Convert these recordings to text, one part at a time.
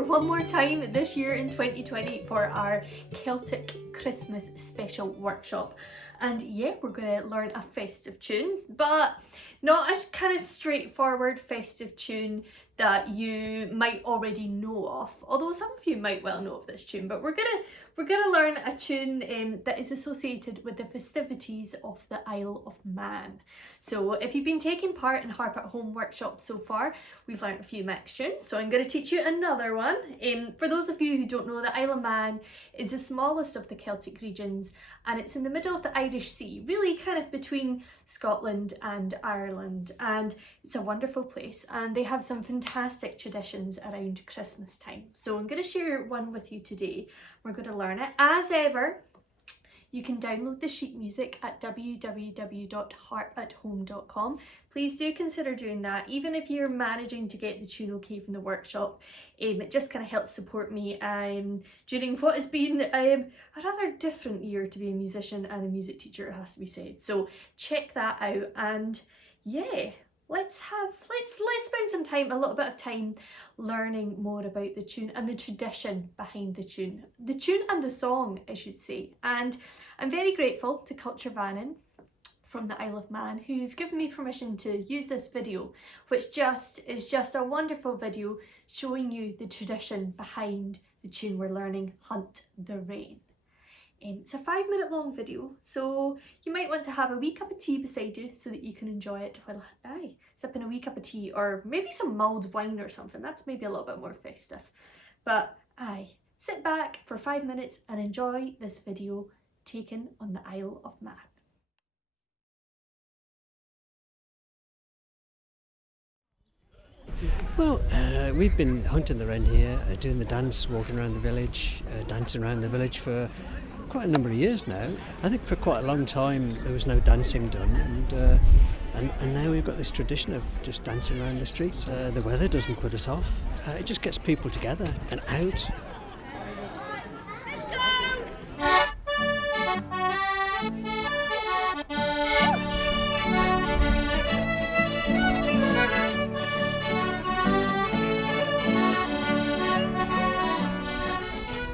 for one more time this year in 2020 for our Celtic Christmas special workshop. And yeah, we're going to learn a festive tune, but not a kind of straightforward festive tune that you might already know of. Although some of you might well know of this tune, but we're gonna learn a tune that is associated with the festivities of the Isle of Man. So if you've been taking part in Harp at Home workshops so far, we've learned a few Manx tunes, so I'm going to teach you another one. For those of you who don't know, the Isle of Man is the smallest of the Celtic regions, and it's in the middle of the Irish Sea, really kind of between Scotland and Ireland, and it's a wonderful place, and they have some fantastic traditions around Christmas time. So I'm going to share one with you today. We're going to learn it. As ever, you can download the sheet music at www.harpathome.com. Please do consider doing that, even if you're managing to get the tune okay from the workshop. It just kind of helps support me during what has been a rather different year to be a musician and a music teacher, it has to be said. So check that out, and yeah, let's spend some time, a little bit of time, learning more about the tune and the tradition behind the tune and the song, I should say. And I'm very grateful to Culture Vannin from the Isle of Man, who've given me permission to use this video, which is just a wonderful video showing you the tradition behind the tune we're learning, Hunt the Wren. It's a 5-minute long video, so you might want to have a wee cup of tea beside you so that you can enjoy it while sipping a wee cup of tea, or maybe some mulled wine or something. That's maybe a little bit more festive. But sit back for 5 minutes and enjoy this video taken on the Isle of Man. Well, we've been hunting the wren here, doing the dance, walking around the village, dancing around the village for quite a number of years now. I think for quite a long time there was no dancing done, and now we've got this tradition of just dancing around the streets. The weather doesn't put us off. It just gets people together and out.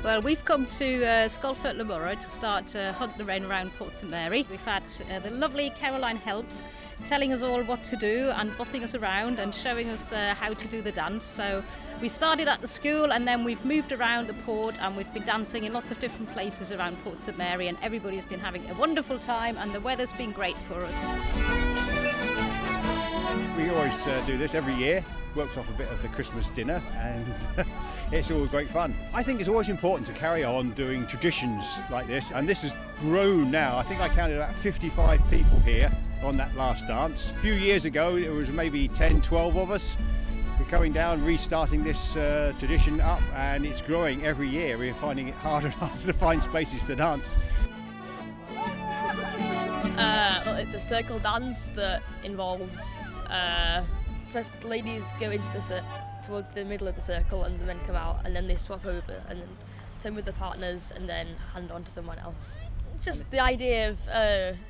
Well, we've come to Scolford Lamurra to start to hunt the wren around Port St Mary. We've had the lovely Caroline Helps telling us all what to do and bossing us around and showing us how to do the dance. So we started at the school, and then we've moved around the port, and we've been dancing in lots of different places around Port St Mary, and everybody's been having a wonderful time, and the weather's been great for us. We always do this every year, works off a bit of the Christmas dinner, and it's all great fun. I think it's always important to carry on doing traditions like this, and this has grown now. I think I counted about 55 people here on that last dance. A few years ago it was maybe 10, 12 of us. We're coming down, restarting this tradition up, and it's growing every year. We're finding it harder and harder to find spaces to dance. Well, it's a circle dance that involves first ladies go into towards the middle of the circle, and the men come out, and then they swap over and then turn with their partners and then hand on to someone else. Just the idea of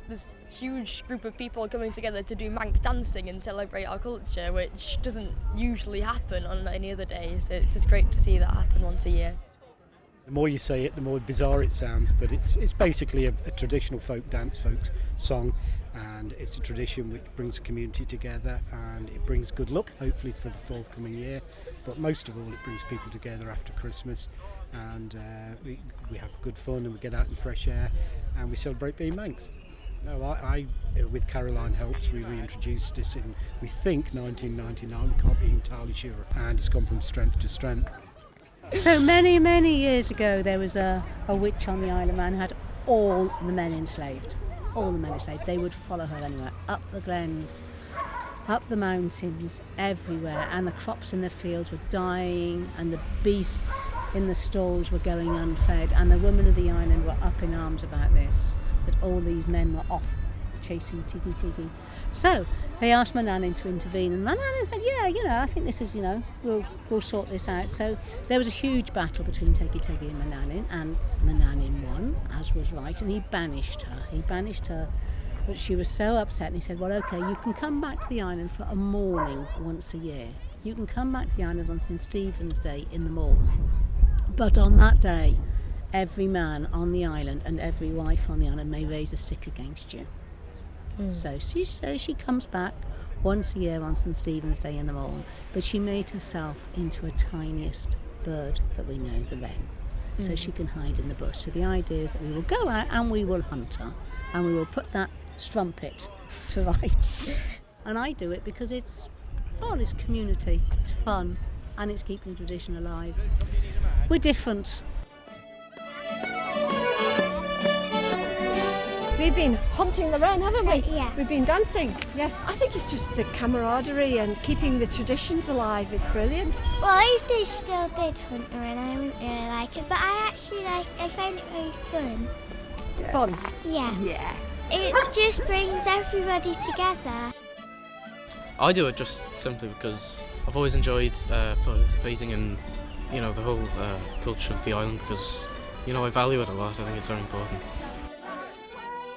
this huge group of people coming together to do Manx dancing and celebrate our culture, which doesn't usually happen on any other days. It's just great to see that happen once a year. The more you say it, the more bizarre it sounds, but it's basically a traditional folk dance, folk song, and it's a tradition which brings the community together, and it brings good luck, hopefully, for the forthcoming year. But most of all, it brings people together after Christmas, and we have good fun, and we get out in fresh air, and we celebrate being Manx. No, I with Caroline Helps, we reintroduced this in, we think, 1999. We can't be entirely sure, and it's gone from strength to strength. So many, many years ago, there was a witch on the Isle of Man who had all the men enslaved. All the men enslaved. They would follow her anywhere, up the glens, up the mountains, everywhere. And the crops in the fields were dying, and the beasts in the stalls were going unfed. And the women of the island were up in arms about this, that all these men were off chasing Tiggy. So they asked Manannan to intervene, and Manannan said, yeah, I think this is, we'll sort this out. So there was a huge battle between Tiggy and Manannan won, as was right, and he banished her. But she was so upset, and he said, well, okay, you can come back to the island for a mourning once a year. You can come back to the island on St Stephen's Day in the morn, but on that day, every man on the island and every wife on the island may raise a stick against you. So she comes back once a year on St Stephen's Day in the morn, but she made herself into a tiniest bird that we know, the wren, so she can hide in the bush. So the idea is that we will go out and we will hunt her, and we will put that strumpet to rights. And I do it because it's community, it's fun, and it's keeping the tradition alive. We're different. We've been hunting the wren, haven't we? Yeah. We've been dancing, yes. I think it's just the camaraderie and keeping the traditions alive is brilliant. Well, I still did hunt the wren. I wouldn't really like it, but I find it very fun. Yeah. Fun? Yeah. Yeah. It just brings everybody together. I do it just simply because I've always enjoyed participating in, the whole culture of the island, because, I value it a lot. I think it's very important.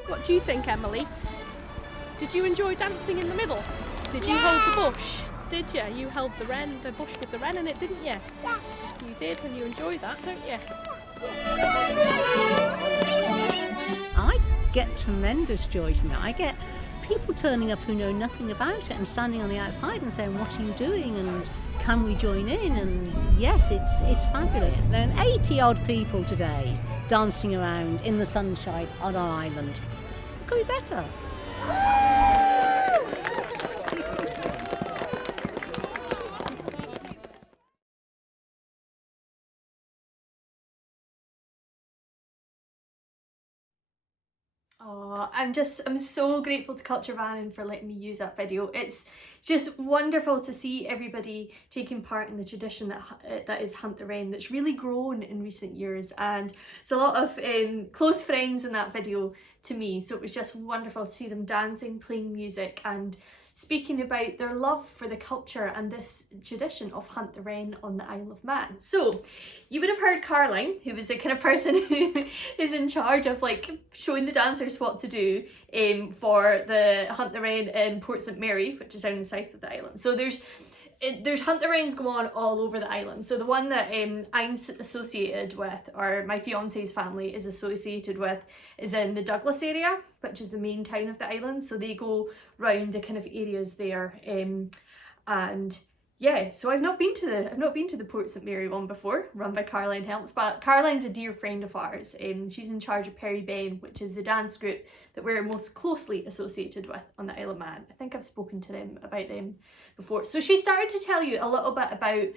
What do you think, Emily? Did you enjoy dancing in the middle? Did you hold the bush? Did you? You held the bush with the wren in it, didn't you? Yeah. You did, and you enjoy that, don't you? I get tremendous joy from it. I get people turning up who know nothing about it and standing on the outside and saying, "What are you doing?" and "Can we join in?" And yes, it's fabulous. And 80 odd people today dancing around in the sunshine on our island. Could be better. Oh, I'm so grateful to Culture Vannin for letting me use that video. It's just wonderful to see everybody taking part in the tradition that is Hunt the Wren, that's really grown in recent years, and there's a lot of close friends in that video to me, so it was just wonderful to see them dancing, playing music, and speaking about their love for the culture and this tradition of Hunt the Wren on the Isle of Man. So you would have heard Caroline, who was the kind of person who is in charge of showing the dancers what to do for the Hunt the Wren in Port St Mary, which is down the south of the island. So there's Hunt the Wrens go on all over the island. So the one that I'm associated with, or my fiance's family is associated with, is in the Douglas area, which is the main town of the island. So they go round the kind of areas there, and yeah. So I've not been to the Port St Mary one before, run by Caroline Helps, but Caroline's a dear friend of ours. She's in charge of Perry Ben, which is the dance group that we're most closely associated with on the Isle of Man. I think I've spoken to them about them before. So she started to tell you a little bit about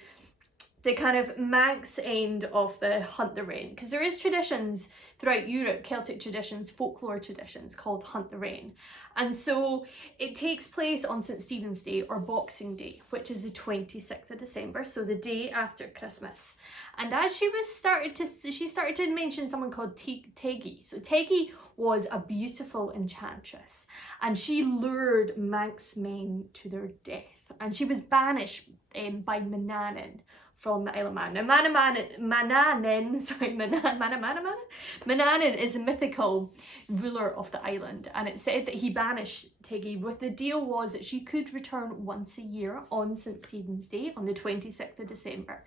the kind of Manx end of the Hunt the Wren, because there is traditions throughout Europe, Celtic traditions, folklore traditions called Hunt the Wren. And so it takes place on St Stephen's Day or Boxing Day, which is the 26th of December, so the day after Christmas. And as she started to mention someone called Teggy. So Teggy was a beautiful enchantress, and she lured Manx men to their death, and she was banished by Manannan from the Isle of Man. Now Manannan is a mythical ruler of the island, and it said that he banished Teggy with the deal was that she could return once a year on St Stephen's Day on the 26th of December,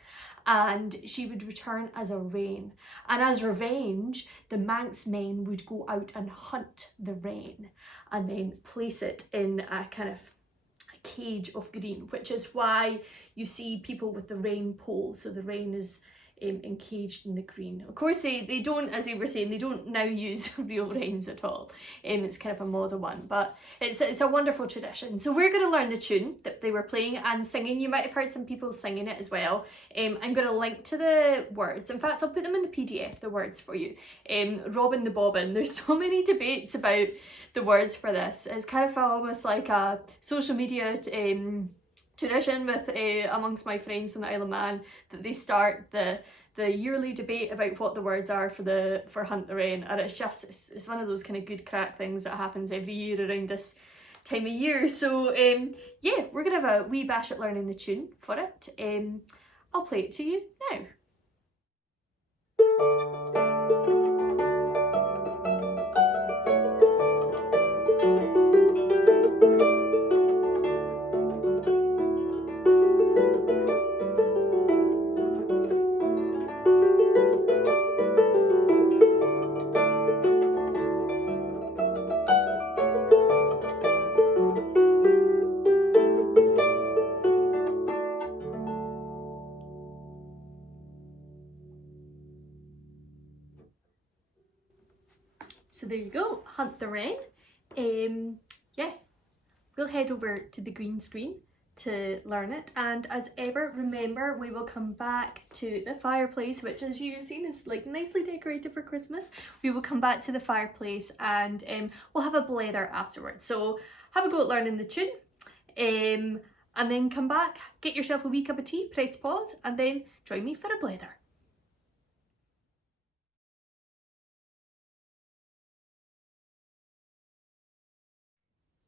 and she would return as a wren, and as revenge the Manx men would go out and hunt the wren and then place it in a kind of cage of green, which is why you see people with the wren pole. So the wren is encaged in the green. Of course they don't, as they were saying, they don't now use real wrens at all. It's kind of a model one, but it's a wonderful tradition. So we're going to learn the tune that they were playing and singing. You might have heard some people singing it as well. I'm going to link to the words. In fact, I'll put them in the PDF, the words for you. Robin the Bobbin. There's so many debates about the words for this. It's kind of almost like a social media tradition with amongst my friends on the Isle of Man, that they start the yearly debate about what the words are for Hunt the Wren, and it's one of those kind of good crack things that happens every year around this time of year. So yeah, we're gonna have a wee bash at learning the tune for it. I'll play it to you now. so there you go, Hunt the Wren. Yeah, we'll head over to the green screen to learn it, and as ever, remember, we will come back to the fireplace, which as you've seen is like nicely decorated for Christmas. We will come back to the fireplace and we'll have a blether afterwards. So have a go at learning the tune, and then come back, get yourself a wee cup of tea, press pause, and then join me for a blether.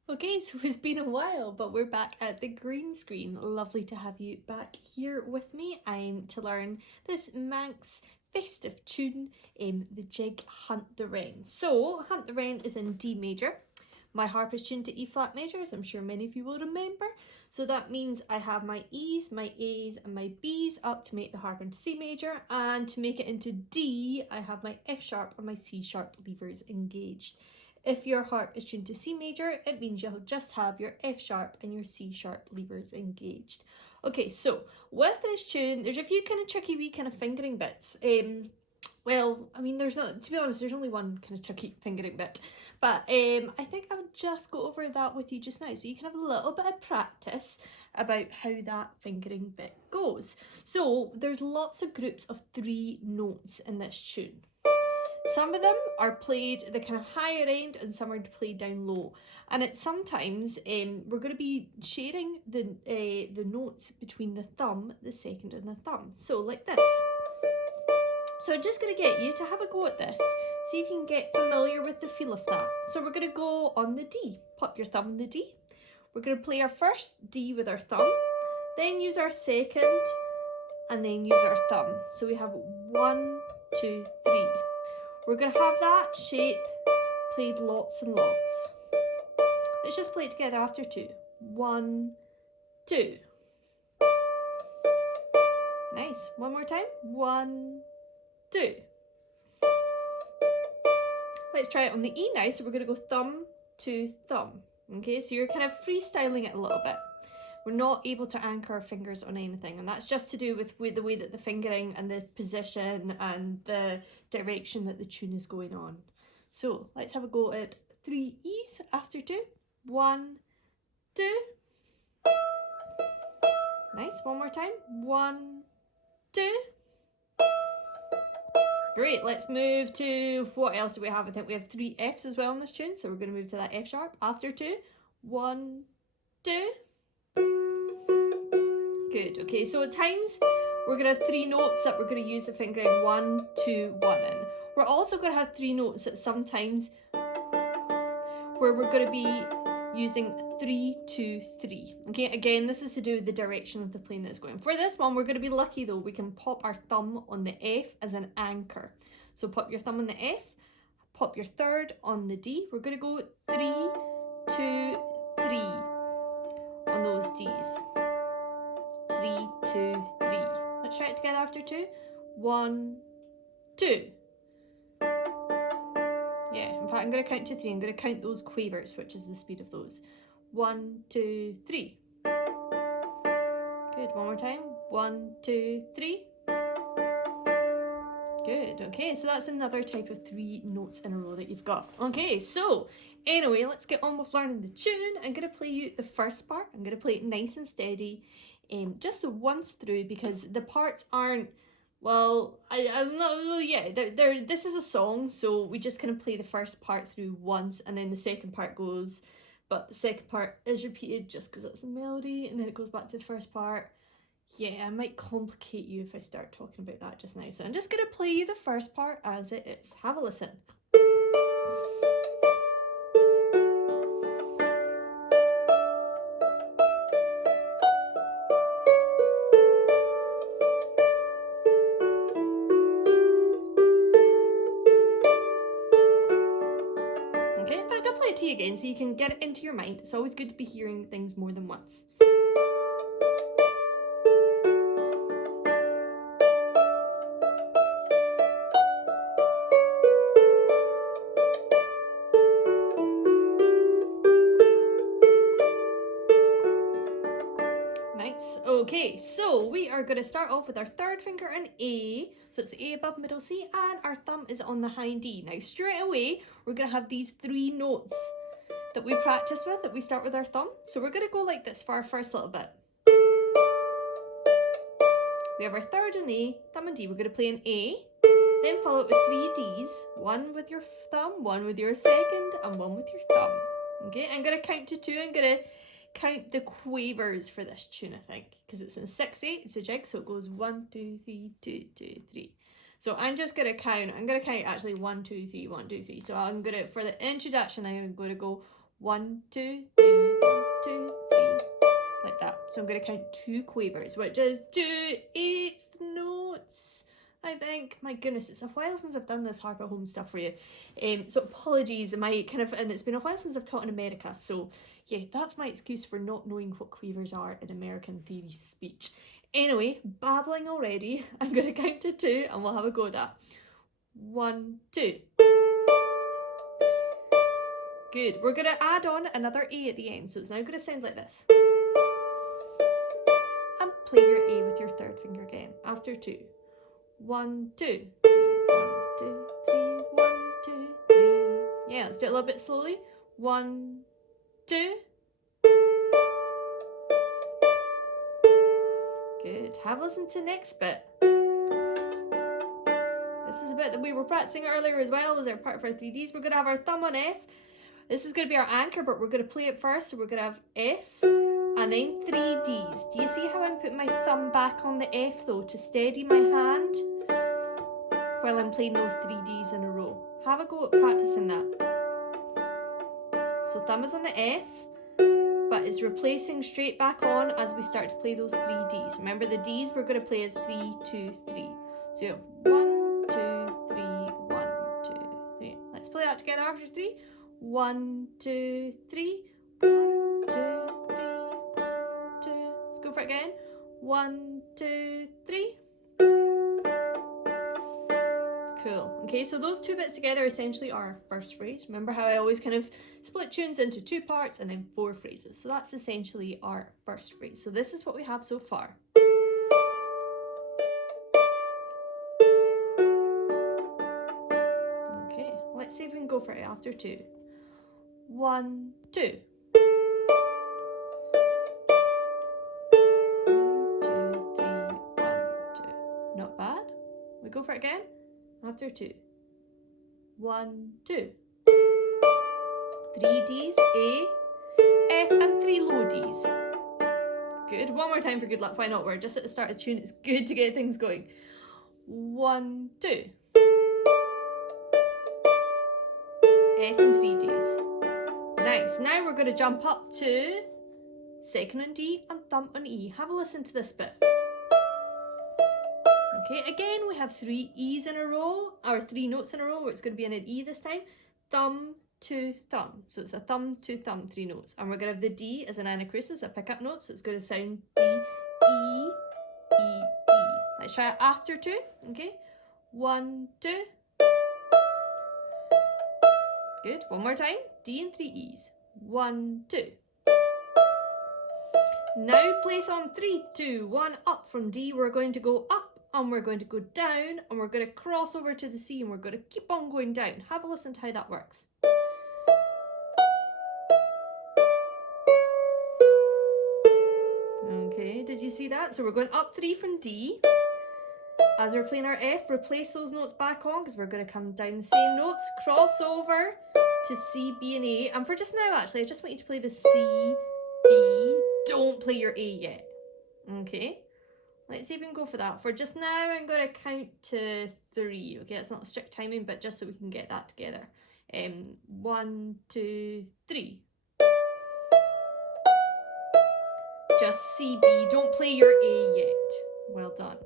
Okay, so it's been a while, but we're back at the green screen. Lovely to have you back here with me. I'm to learn this Manx festive tune, the jig Hunt the Wren. So, Hunt the Wren is in D major. My harp is tuned to E flat major, as I'm sure many of you will remember. So that means I have my E's, my A's and my B's up to make the harp into C major, and to make it into D, I have my F sharp and my C sharp levers engaged. If your harp is tuned to C major, it means you'll just have your F sharp and your C sharp levers engaged. Okay, so with this tune, there's a few kind of tricky wee kind of fingering bits. Well, I mean, there's not, to be honest, there's only one kind of tricky fingering bit, but I think I'll just go over that with you just now, so you can have a little bit of practice about how that fingering bit goes. So there's lots of groups of 3 notes in this tune. Some of them are played the kind of higher end and some are played down low. And it's sometimes, we're going to be sharing the notes between the thumb, the second and the thumb. So like this. So I'm just going to get you to have a go at this. See if you can get familiar with the feel of that. So we're going to go on the D. Pop your thumb in the D. We're going to play our first D with our thumb, then use our second, and then use our thumb. So we have 1, 2, 3. We're going to have that shape played lots and lots. Let's just play it together after 2. 1, 2. Nice. One more time. 1, 2. Let's try it on the E now. So we're going to go thumb to thumb. Okay, so you're kind of freestyling it a little bit. We're not able to anchor our fingers on anything, and that's just to do with the way that the fingering and the position and the direction that the tune is going on. So let's have a go at 3 E's after 2. 1, 2. Nice, one more time. 1, 2. Great, let's move to, what else do we have? I think we have 3 F's as well in this tune, so we're going to move to that F sharp after 2. 1, 2. Good, okay, so at times we're going to have 3 notes that we're going to use the fingering 1, 2, 1 in. We're also going to have 3 notes that sometimes where we're going to be using 3, 2, 3. Okay, again, this is to do with the direction of the plane that's going. For this one, we're going to be lucky though, we can pop our thumb on the F as an anchor. So pop your thumb on the F, pop your third on the D. We're going to go 3, 2, 3 on those Ds. 3, 2, 3. Let's try it together after 2. 1, 2. Yeah, in fact, I'm going to count to 3. I'm going to count those quavers, which is the speed of those. 1, 2, 3. Good, one more time. 1, 2, 3. Good, okay, so that's another type of 3 notes in a row that you've got. Okay, so anyway, let's get on with learning the tune. I'm going to play you the first part. I'm going to play it nice and steady, just once through, because the parts aren't, well, I'm not, yeah, this is a song, so we just kind of play the first part through once, and then the second part goes, but the second part is repeated just because it's a melody, and then it goes back to the first part. Yeah, I might complicate you if I start talking about that just now, so I'm just going to play you the first part as it is. Have a listen. To you again so you can get it into your mind. It's always good to be hearing things more than once. Nice. Okay. Okay, so we are going to start off with our third finger on A. So it's A above middle C, and our thumb is on the high D. Now straight away, we're going to have these 3 notes that we practice with, that we start with our thumb. So we're going to go like this for our first little bit. We have our third on A, thumb and D. We're going to play an A, then follow it with 3 Ds, 1 with your thumb, 1 with your second, and 1 with your thumb. Okay, I'm going to count to 2. I'm going to count the quavers for this tune, I think, because it's in 6/8, it's a jig, so it goes 1, 2, 3, 2, 2, 3. So I'm just going to count, actually 1, 2, 3, 1, 2, 3. So I'm going to, for the introduction, I'm going to go 1, 2, 3, 1, 2, 3, like that. So I'm going to count 2 quavers, which is 2 8th notes, I think. My goodness, it's a while since I've done this Harp at Home stuff for you. So apologies, and it's been a while since I've taught in America, so yeah, that's my excuse for not knowing what quavers are in American theory speech. Anyway, babbling already, I'm going to count to 2 and we'll have a go at that. 1, 2. Good. We're going to add on another A at the end, so it's now going to sound like this. And play your A with your third finger again, after 2. 1, 2, 3, 1, 2, 3, 1, 2, 3. Yeah, let's do it a little bit slowly. 1, 2. Good. Have a listen to the next bit. This is a bit that we were practicing earlier as well as our part of our 3Ds. We're going to have our thumb on F. This is going to be our anchor, but we're going to play it first. So we're going to have F and then 3 Ds. Do you see how I'm putting my thumb back on the F though to steady my hand while I'm playing those 3 Ds in a row? Have a go at practicing that. So thumb is on the F, but it's replacing straight back on as we start to play those 3 Ds. Remember, the Ds we're going to play as 3, 2, 3. So you have 1, 2, 3, 1, 2, 3. Let's play that together after 3. 1, 2, 3. 1, 2, 3. 1, 2. Let's go for it again. 1, 2, 3. Cool. Okay, so those 2 bits together essentially are our first phrase. Remember how I always kind of split tunes into 2 parts and then 4 phrases. So that's essentially our first phrase. So this is what we have so far. Okay, let's see if we can go for it after 2. 1, 2. 1, 2, 3, 1, 2. Not bad. We go for it again. After 2. 1, 2. 3 Ds, A, F, and 3 low Ds. Good. One more time for good luck. Why not? We're just at the start of the tune. It's good to get things going. 1, 2. F and 3 Ds. Nice. Now we're going to jump up to second on D and thumb on E. Have a listen to this bit. Okay, again we have 3 E's in a row, or 3 notes in a row, where it's going to be in an E this time. Thumb to thumb. So it's a thumb to thumb, 3 notes. And we're going to have the D as an anacrusis, a pickup note, so it's going to sound D, E, E, E. Let's try it after 2, okay? 1, 2. Good, one more time. D and 3 E's. 1, 2. Now place on 3, 2, 1, up from D. We're going to go up, and we're going to go down, and we're going to cross over to the C, and we're going to keep on going down. Have a listen to how that works. Okay, did you see that? So we're going up 3 from D. As we're playing our F, replace those notes back on, because we're going to come down the same notes, cross over to C, B, and A. And for just now, actually, I just want you to play the C, B. Don't play your A yet. Okay? Let's see if we can go for that. For just now, I'm going to count to 3. Okay, it's not a strict timing, but just so we can get that together. 1, 2, 3. Just C, B. Don't play your A yet. Well done.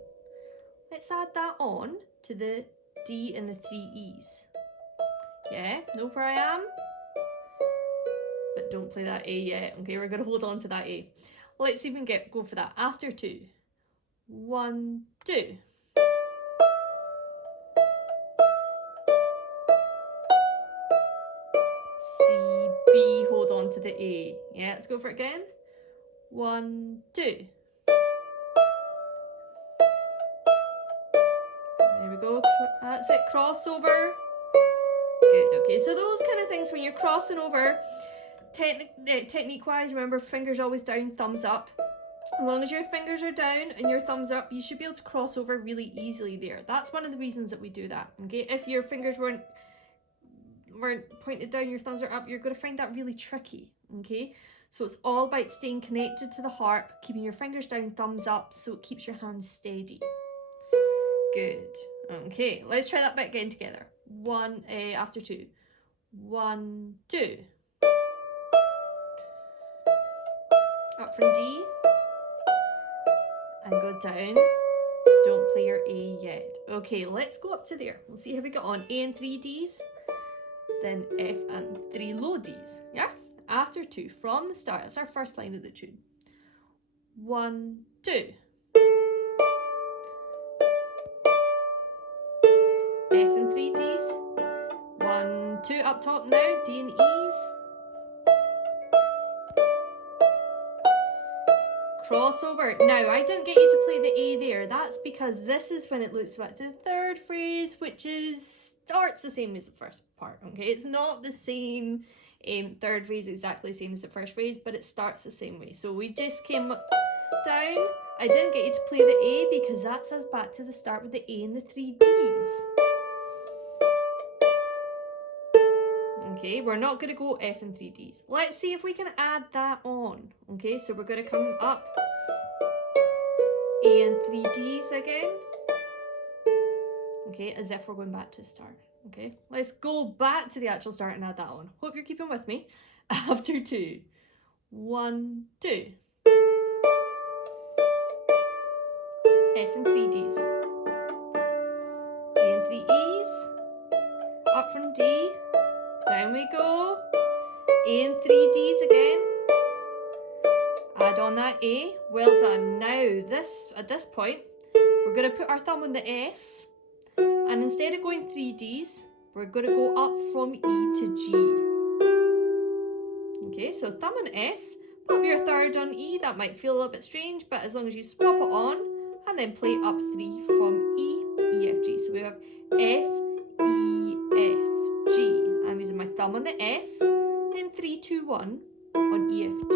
Let's add that on to the D and the 3 E's. Yeah, know where I am? But don't play that A yet. Okay, we're going to hold on to that A. Let's see if we can go for that after 2. 1, 2. C, B, hold on to the A. Yeah, let's go for it again. 1, 2. go. That's it. Crossover. Good. Okay. So those kind of things when you're crossing over, technique-wise, remember fingers always down, thumbs up. As long as your fingers are down and your thumbs up, you should be able to cross over really easily there. That's one of the reasons that we do that. Okay. If your fingers weren't pointed down, your thumbs are up, you're going to find that really tricky. Okay. So it's all about staying connected to the harp, keeping your fingers down, thumbs up, so it keeps your hands steady. Good. Okay, let's try that bit again together. One, after two. 1, 2. Up from D. And go down. Don't play your A yet. Okay, let's go up to there. We'll see how we get on. A and 3 Ds. Then F and 3 low Ds. Yeah? After 2, from the start, that's our first line of the tune. 1, 2. F and 3 Ds. 1, 2 up top now, D and E's. Crossover. Now, I didn't get you to play the A there. That's because this is when it looks back to the third phrase, which starts the same as the first part, okay? It's not the same third phrase exactly the same as the first phrase, but it starts the same way. So we just came down. I didn't get you to play the A because that's us back to the start with the A and the 3 Ds. Okay, we're not going to go F and 3 Ds. Let's see if we can add that on. Okay, so we're going to come up A and 3 Ds again. Okay, as if we're going back to the start. Okay, let's go back to the actual start and add that on. Hope you're keeping with me. After 2. 1, 2. F and 3 Ds. D and 3 E's. Up from D. Down we go. A and 3 Ds again. Add on that A. Well done. Now, at this point, we're going to put our thumb on the F. And instead of going 3 Ds, we're going to go up from E to G. Okay, so thumb on F, pop your third on E. That might feel a little bit strange, but as long as you swap it on, and then play up 3 from E, E, F, G. So we have F, E, F, G. I'm using my thumb on the F, then 3, 2, 1 on E, F, G.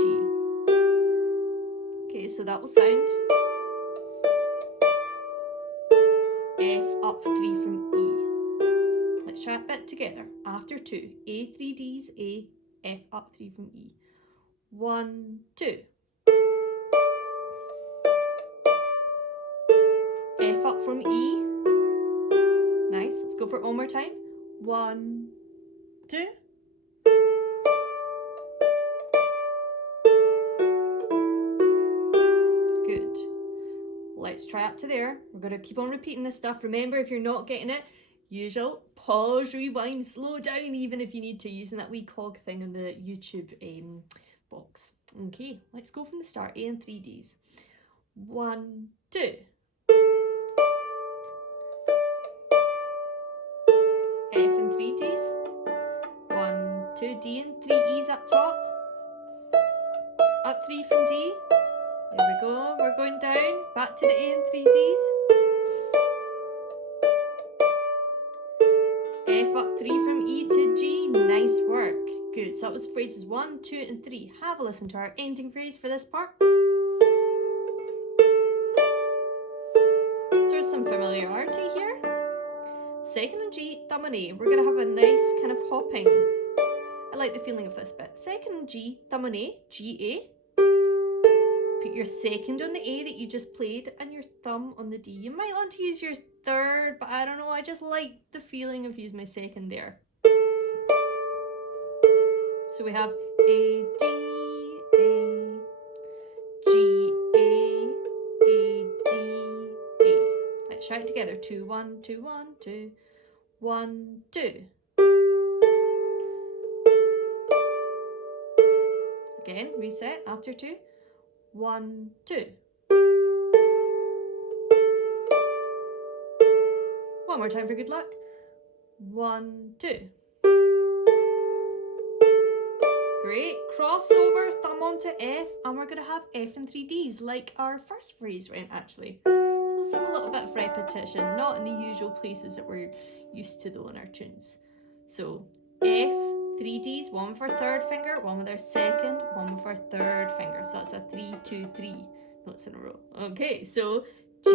Okay, so that will sound F up 3 from E. Let's try that bit together. After 2, A 3 Ds, A, F up 3 from E. 1, 2. F up from E. Nice. Let's go for it one more time. 1, 2. Good. Let's try up to there. We're going to keep on repeating this stuff. Remember, if you're not getting it, usual, pause, rewind, slow down even if you need to, using that wee cog thing on the YouTube box. Okay, let's go from the start. A and 3 Ds. 1, 2. F and 3 Ds. 1, 2, D and 3 E's up top. Up 3 from D. There we go, we're going down, back to the A and 3 Ds. F up 3 from E to G, nice work. Good, so that was phrases 1, 2 and 3. Have a listen to our ending phrase for this part. So there's some familiarity here. Second on G, thumb on A. We're going to have a nice kind of hopping. I like the feeling of this bit. Second on G, thumb on A, G, A. Put your second on the A that you just played and your thumb on the D. You might want to use your third, but I don't know, I just like the feeling of using my second there. So we have A, D, A, G, A, D, A. Let's try it together. 2, 1, 2, 1, 2, 1, 2. Again, reset after 2. 1, 2. One more time for good luck. 1, 2. Great. Crossover, thumb onto F, and we're going to have F and 3 Ds like our first phrase went actually. So some a little bit of repetition, not in the usual places that we're used to though in our tunes. So F, 3 Ds, one with our third finger, one with our second, one with our third finger. So that's a 3, 2, 3 notes in a row. Okay, so G,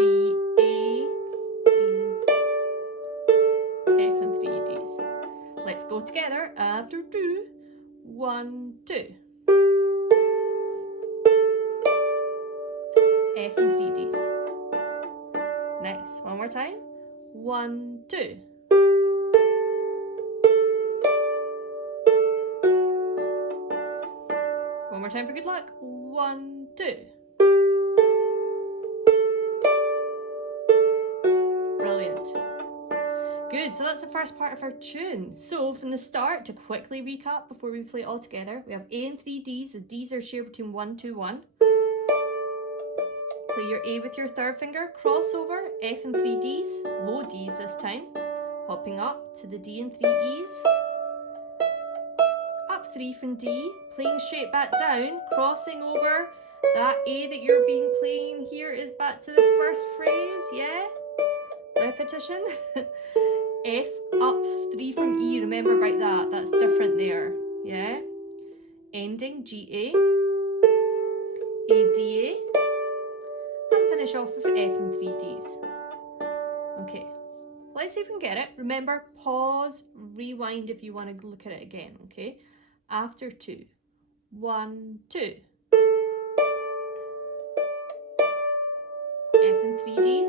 A, F and 3 Ds. Let's go together after 2. 1, 2. F and 3 Ds. Nice. One more time. 1, 2. One more time for good luck. 1, 2. Brilliant. Good, so that's the first part of our tune. So from the start, to quickly recap before we play it all together, we have A and 3 Ds. The Ds are shared between 1, 2, 1. Play your A with your third finger, crossover, F and 3 Ds, low Ds this time, hopping up to the D and 3 E's, up 3 from D, playing straight back down, crossing over, that A that you're being playing here is back to the first phrase, yeah? Repetition. F, up 3 from E, remember about that, that's different there, yeah? Ending, G, A, D, A. And finish off with F and 3 Ds. Okay, let's see if we can get it. Remember, pause, rewind if you want to look at it again, okay? After 2. 1, 2. F and 3 Ds.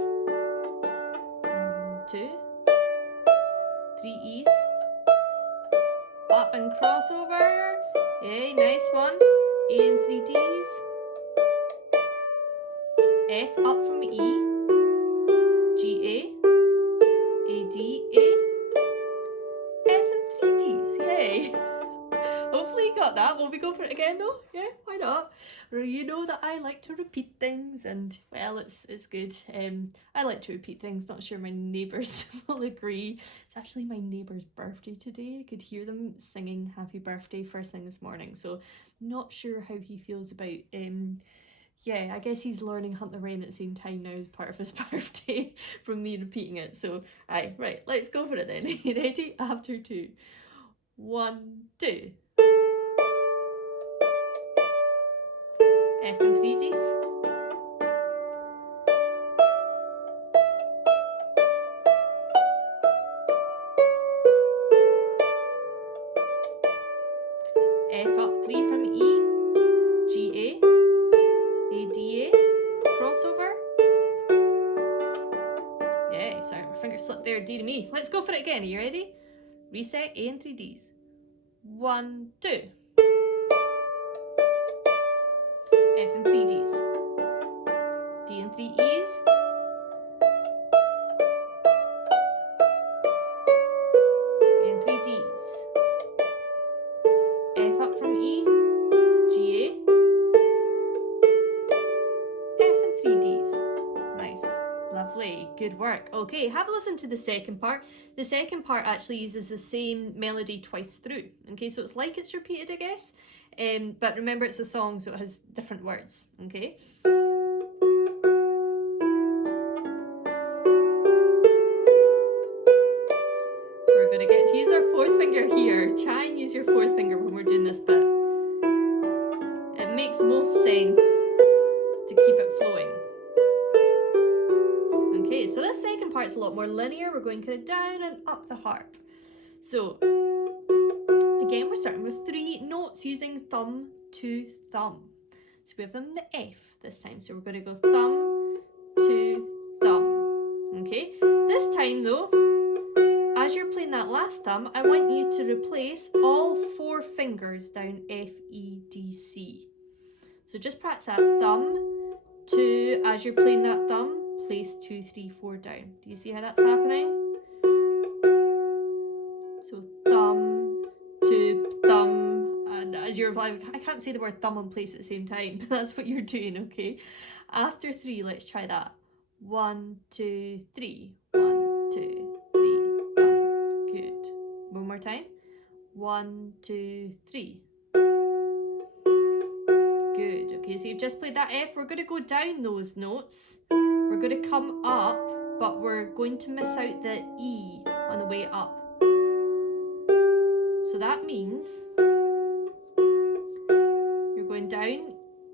1, 2. 3 E's. Up and crossover. Yay, nice one. A and 3 Ds. F up from E, G, A, D, A, F and 3 Ds, yay! Hopefully you got that. Will we go for it again though? Yeah, why not? You know that I like to repeat things and, well, it's good. I like to repeat things, not sure my neighbours will agree. It's actually my neighbour's birthday today. I could hear them singing happy birthday first thing this morning, so not sure how he feels about yeah, I guess he's learning Hunt the Wren at the same time now as part of his birthday from me repeating it. So, aye, right, let's go for it then. You ready? After 2. 1, 2. F and 3 Ds. F up 3 from E, G, A, D, A, crossover. Yeah, sorry, my finger slipped there, D to me. Let's go for it again, are you ready? Reset, A and 3 Ds. 1, 2. F and 3 Ds. D and 3 E's. A and 3 Ds. F up from E, G, A. F and 3 Ds. Nice. Lovely. Good work. Okay, have a listen to the second part. The second part actually uses the same melody twice through. Okay, so it's like it's repeated, I guess. But remember, it's a song, so it has different words. Okay. We're going to get to use our fourth finger here. Try and use your fourth finger when we're doing this bit. It makes most sense to keep it flowing. Okay, so this second part's a lot more linear. We're going kind of down and up the harp. So, again, we're starting with 3 notes using thumb to thumb. So we have them in the F this time. So we're going to go thumb to thumb. Okay, this time though, as you're playing that last thumb, I want you to replace all 4 fingers down F, E, D, C. So just practice that thumb to, as you're playing that thumb, place 2, 3, 4 down. Do you see how that's happening? So thumb to thumb, and as you're like, I can't say the word thumb and place at the same time, but that's what you're doing, okay? After 3, let's try that. 1, 2, 3. 1, 2, 3, thumb. Good. One more time. 1, 2, 3. Good. Okay, so you've just played that F. We're going to go down those notes. We're going to come up, but we're going to miss out the E on the way up. So that means you're going down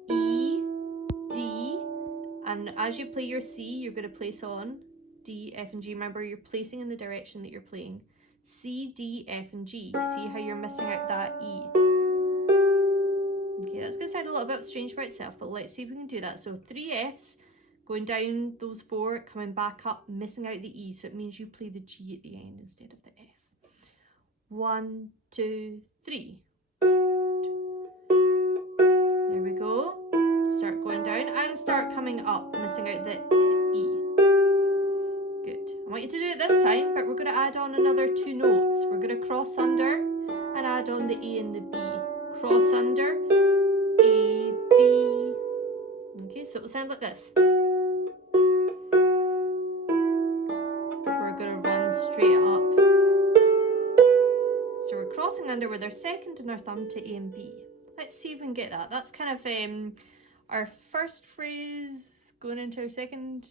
E, D, and as you play your C, you're going to place on D, F, and G. Remember, you're placing in the direction that you're playing. C, D, F, and G. See how you're missing out that E. Okay, that's going to sound a little bit strange by itself, but let's see if we can do that. So 3 Fs, going down those 4, coming back up, missing out the E. So it means you play the G at the end instead of the F. 1, 2, 3. There we go. Start going down and start coming up, missing out the E. Good. I want you to do it this time, but we're going to add on another 2 notes. We're going to cross under and add on the A and the B. Cross under, A, B. Okay, so it'll sound like this. We're going to run straight up. So we're crossing under with our second and our thumb to A and B. Let's see if we can get that. That's kind of our first phrase going into our second.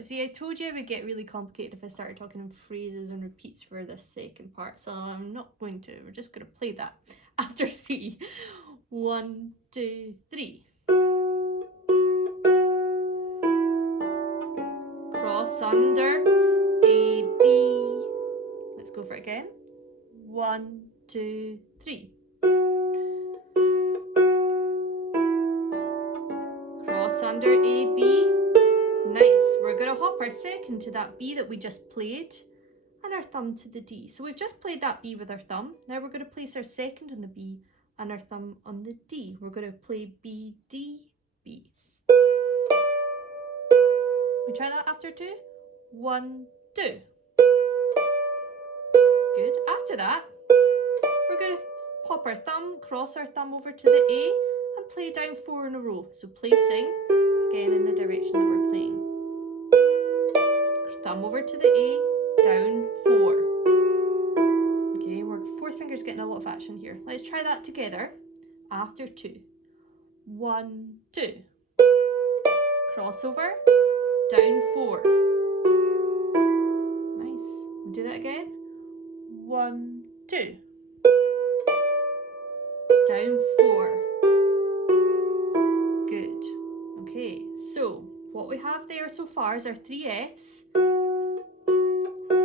See, I told you it would get really complicated if I started talking in phrases and repeats for this second part, so I'm not going to. We're just going to play that after 3. 1, 2, 3. Cross under, A, B. Let's go for it again. 1, 2, 3. Cross under, A, B. Nice. We're going to hop our second to that B that we just played and our thumb to the D. So we've just played that B with our thumb. Now we're going to place our second on the B and our thumb on the D. We're going to play B, D, B. We try that after 2. 1, 2. Good. After that, we're going to pop our thumb, cross our thumb over to the A and play down 4 in a row. So placing again in the direction that we're playing. Thumb over to the A, down 4. Okay, our 4th finger's getting a lot of action here. Let's try that together after 2. 1, 2. Crossover, down 4. Nice. We'll do that again. 1, 2. Down 4. Good. Okay, so what we have there so far is our 3 Fs.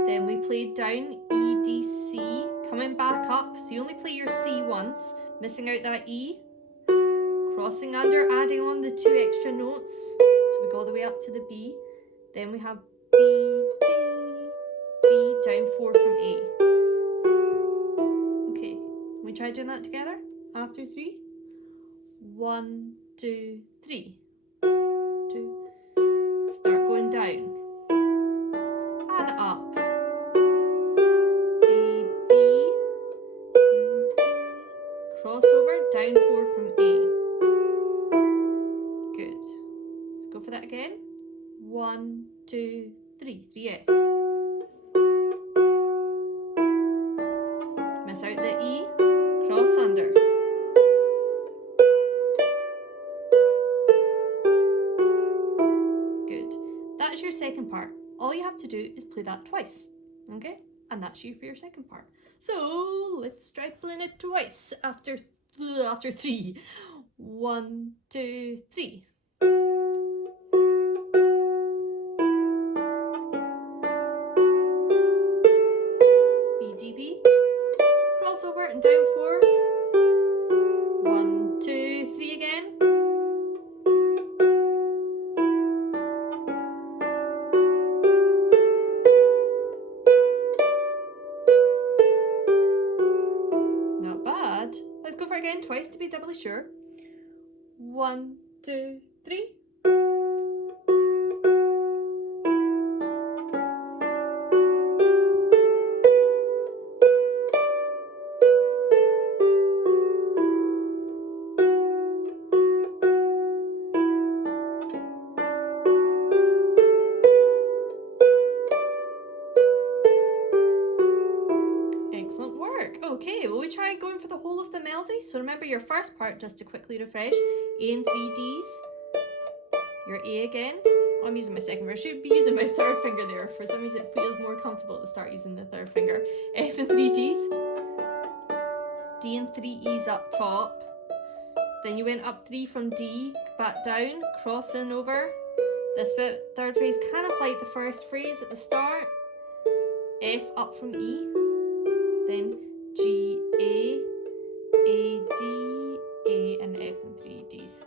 Then we played down E, D, C, coming back up. So you only play your C once, missing out that E. Crossing under, adding on the 2 extra notes. So we go all the way up to the B. Then we have B, D, B, down 4 from A. Okay, can we try doing that together after 3? 1, 2, 3. 2. Start going down and up. A, B, crossover, down 4 from A. Good. Let's go for that again. 1, 2, 3. 3 Fs. Miss out the E. Cross under. Good. That's your second part. All you have to do is play that twice. Okay? And that's you for your second part. So let's try playing it twice after 3. 1, 2, 3. B, D, B. Crossover and down 4. 1, 2, 3 again. Not bad. Let's go for it again twice to be doubly sure. 1, 2, 3. Excellent work. Okay, will we try going for the whole of the melody? So remember your first part, just to quickly refresh. A and 3 Ds. Your A again. I'm using my second finger. I should be using my third finger there. For some reason it feels more comfortable to start using the third finger. F and 3 Ds. D and 3 E's up top. Then you went up 3 from D, back down, crossing over. This bit, third phrase, kind of like the first phrase at the start. F up from E. Then G, A, D, A, and F and 3 Ds.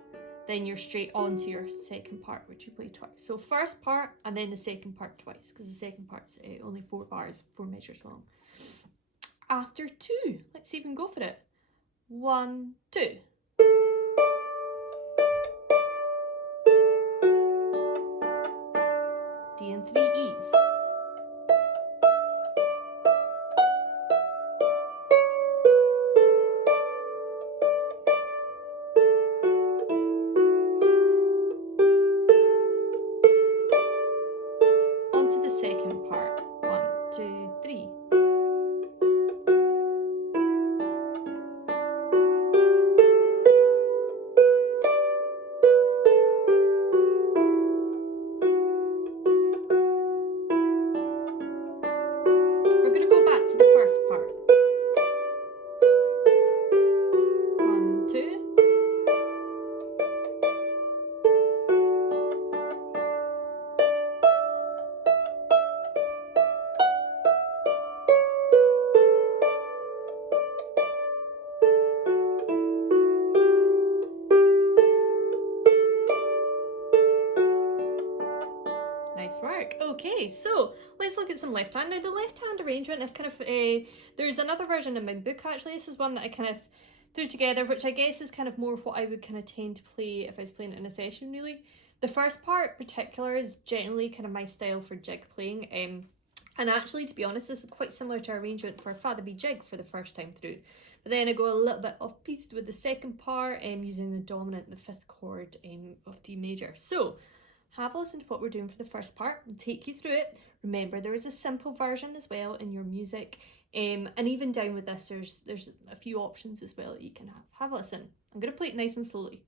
Then you're straight on to your second part, which you play twice. So first part and then the second part twice, because the second part's only 4 bars, 4 measures long. After 2, let's see if we can go for it. 1, 2. D and 3 E's. On to the second part. 1, 2, 3. We're going to go back to the first part. 1, 2. Nice work. Okay, so let's look at some left hand. Now the left hand arrangement, I've kind of, there's another version in my book actually. This is one that I kind of threw together, which I guess is kind of more what I would kind of tend to play if I was playing it in a session really. The first part in particular is generally kind of my style for jig playing. And actually, to be honest, this is quite similar to our arrangement for Father Be Jig for the first time through. But then I go a little bit off piste with the second part, using the dominant and the 5th chord of D major. So have a listen to what we're doing for the first part. I'll take you through it. Remember, there is a simple version as well in your music. And even down with this, there's a few options as well that you can have. Have a listen. I'm going to play it nice and slowly.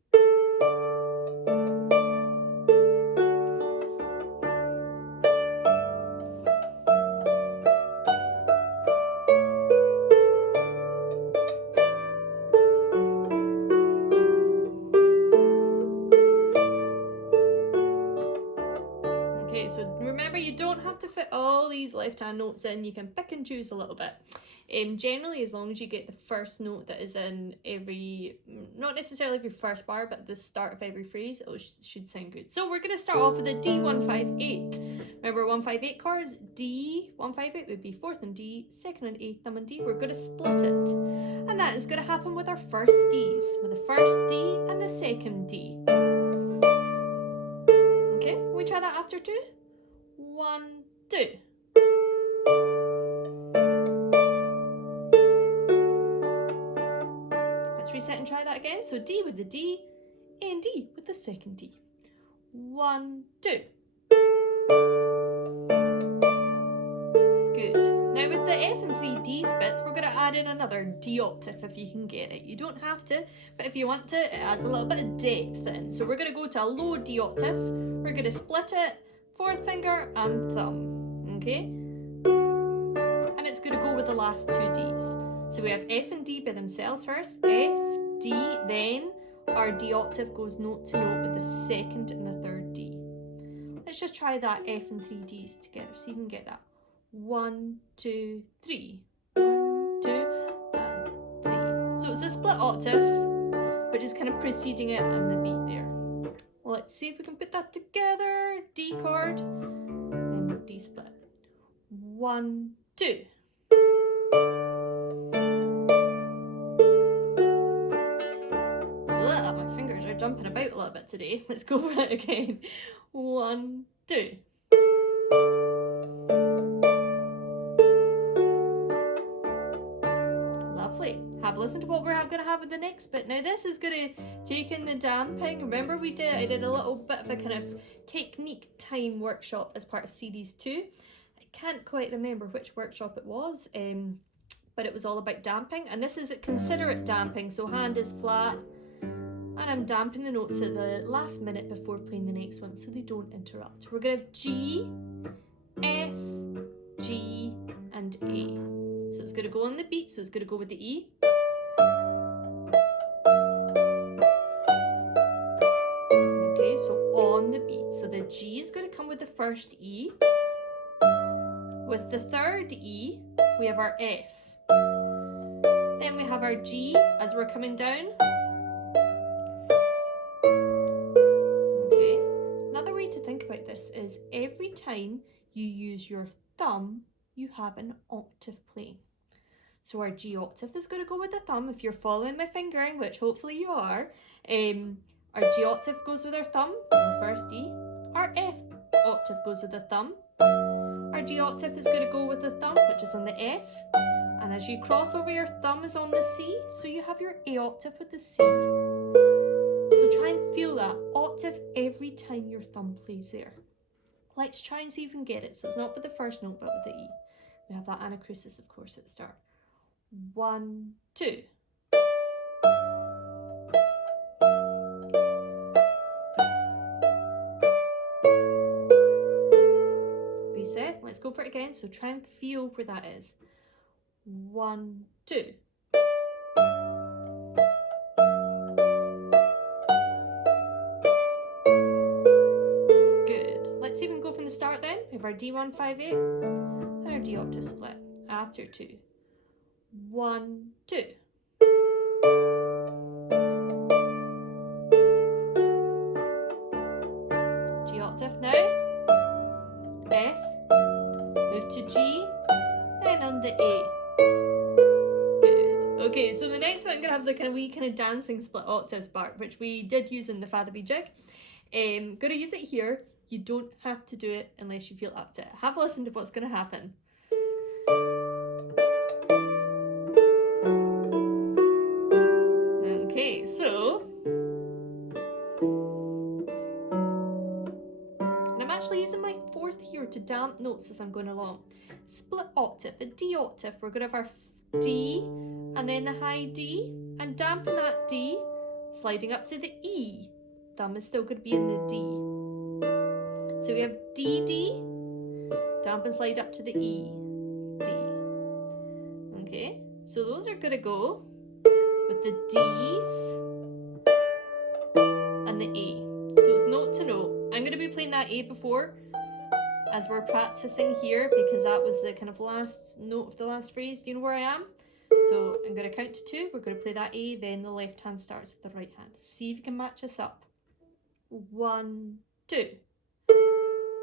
Okay, so remember you don't have to fit all these left hand notes in, you can pick and choose a little bit. Generally, as long as you get the first note that is in every, not necessarily every first bar, but the start of every phrase, it should sound good. So we're going to start off with the D158. Remember 158 chords, D158 would be 4th and D, 2nd and 8th thumb and D. We're going to split it. And that is going to happen with our first Ds, with the first D and the second D. Okay, we try that after 2. 1, 2. Let's reset and try that again. So D with the D and D with the second D. 1, 2. Good. Now with the F and 3 Ds bits, we're going to add in another D octave if you can get it. You don't have to, but if you want to, it adds a little bit of depth in. So we're going to go to a low D octave. We're going to split it, 4th finger and thumb. Okay? And it's going to go with the last 2 Ds. So we have F and D by themselves first. F, D, then our D octave goes note to note with the second and the third D. Let's just try that F and 3 Ds together so you can get that. 1, 2, 3. 1, 2, and 3. So it's a split octave, but just kind of preceding it and the beat there. Let's see if we can put that together. D chord and D split. 1, 2. My fingers are jumping about a little bit today. Let's go for it again. 1, 2. Lovely. Have a listen to what we're going to have with the next bit. Now this is going to take in the damping. Remember I did a little bit of a kind of technique time workshop as part of series 2. I can't quite remember which workshop it was, but it was all about damping. And this is a considerate damping. So hand is flat And I'm damping the notes at the last minute before playing the next one so they don't interrupt. We're going to have G, F, G, and A. So it's going to go on the beat, so it's going to go with the E. Okay, so on the beat. So the G is going to come with the first E. With the third E, we have our F. Then we have our G as we're coming down. Okay, another way to think about this is every time you use your thumb, you have an octave playing. So our G octave is going to go with the thumb. If you're following my fingering, which hopefully you are, our G octave goes with our thumb on the first E. Our F octave goes with the thumb. Our G octave is going to go with the thumb, which is on the F. And as you cross over, your thumb is on the C, so you have your A octave with the C. So try and feel that octave every time your thumb plays there. Let's try and see if we can get it. So it's not with the first note, but with the E. We have that anacrusis, of course, at the start. 1, 2. Reset. Let's go for it again. So try and feel where that is. 1, 2. Good. Let's see if we can go from the start then. We have our D1, 5, 8 and our D octave split after 2. 1, 2. G octave now. F. Move to G. Then on the A. Good. Okay, so the next one I'm going to have the wee dancing split octaves part, which we did use in the Fatherby jig. Going to use it here. You don't have to do it unless you feel up to it. Have a listen to what's going to happen. Okay, so and I'm actually using my fourth here to damp notes as I'm going along. Split octave, a D octave, we're going to have our D and then the high D and dampen that D, sliding up to the E. Thumb is still going to be in the D. So we have D, D, dampen slide up to the E, D. Okay, so those are going to go with the D's and the A. So it's note to note. I'm going to be playing that A before as we're practicing here because that was the kind of last note of the last phrase. Do you know where I am? So I'm going to count to 2. We're going to play that A, then the left hand starts with the right hand. See if you can match us up. 1, 2.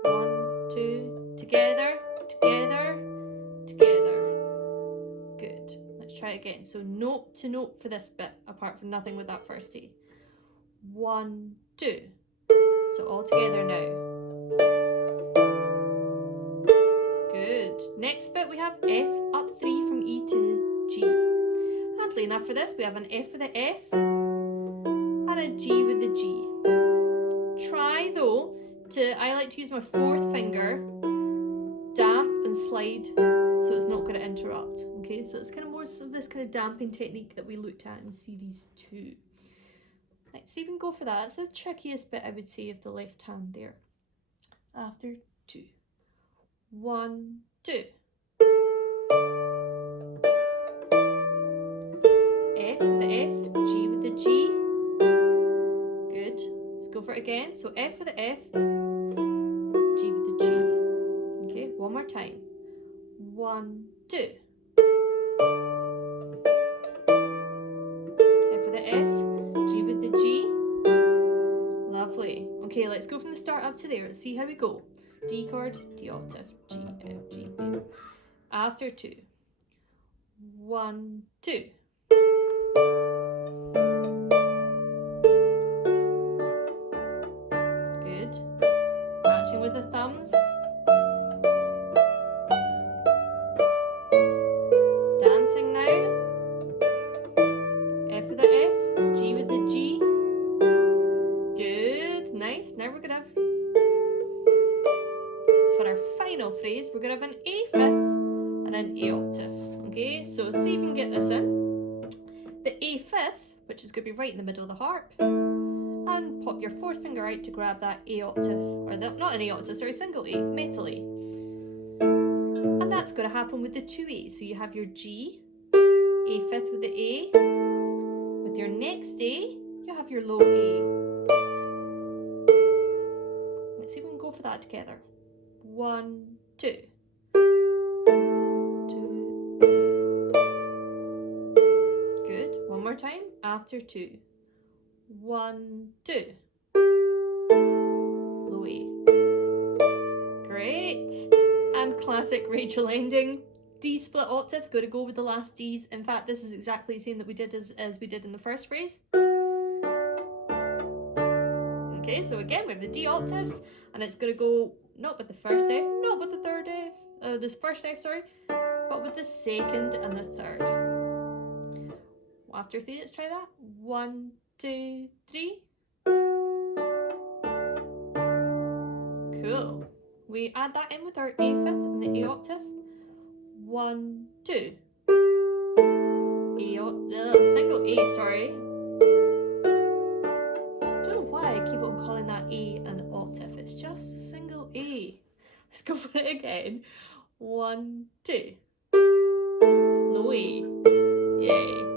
1, 2. Together, together, together. Good. Let's try it again. So note to note for this bit, apart from nothing with that first A. 1, 2. So all together now. Good. Next bit we have F up 3 from E to G. Handily enough for this, we have an F with an F and a G with a G. Try though I like to use my fourth finger, damp and slide so it's not going to interrupt. Okay, so it's kind of more of this kind of damping technique that we looked at in series 2. Let's see if we can go for that. That's the trickiest bit, I would say, of the left hand there. After 2. 1, 2. F with the F, G with the G. Good. Let's go for it again. So F with the F, G with the G. Okay, one more time. 1, 2. F with the F, G with the G. Lovely. Okay, let's go from the start up to there. Let's see how we go. D chord, D octave, G, F, G, A. After 2. 1, 2. Good. Matching with the thumbs. Dancing now. F with the F, G with the G. Good, nice. Now we're going to have, for our final phrase, we're going to have an A fifth and an A octave. Okay, so see if you can get this in. The A fifth, which is going to be right in the middle of the harp. And pop your fourth finger out to grab that A octave, or not an A octave, sorry, single A, metal A. And that's going to happen with the two A's. So you have your G, A fifth with the A. With your next A, you have your low A. Let's see if we can go for that together. 1, 2. 2, 3. Good. One more time. After 2. 1, 2. Low A. Great. And classic Rachel ending. D split octaves, got to go with the last D's. In fact, this is exactly the same that we did as we did in the first phrase. Okay, so again we have the D octave, and it's going to go not with the first F, not with the third F, this first F, sorry, but with the second and the third. After 3, let's try that. 1, 2, 3. Cool. We add that in with our A fifth and the A octave. 1, 2. Single A, sorry. I don't know why I keep on calling that A an octave. It's just single A. Let's go for it again. 1, 2. Low A. Yay.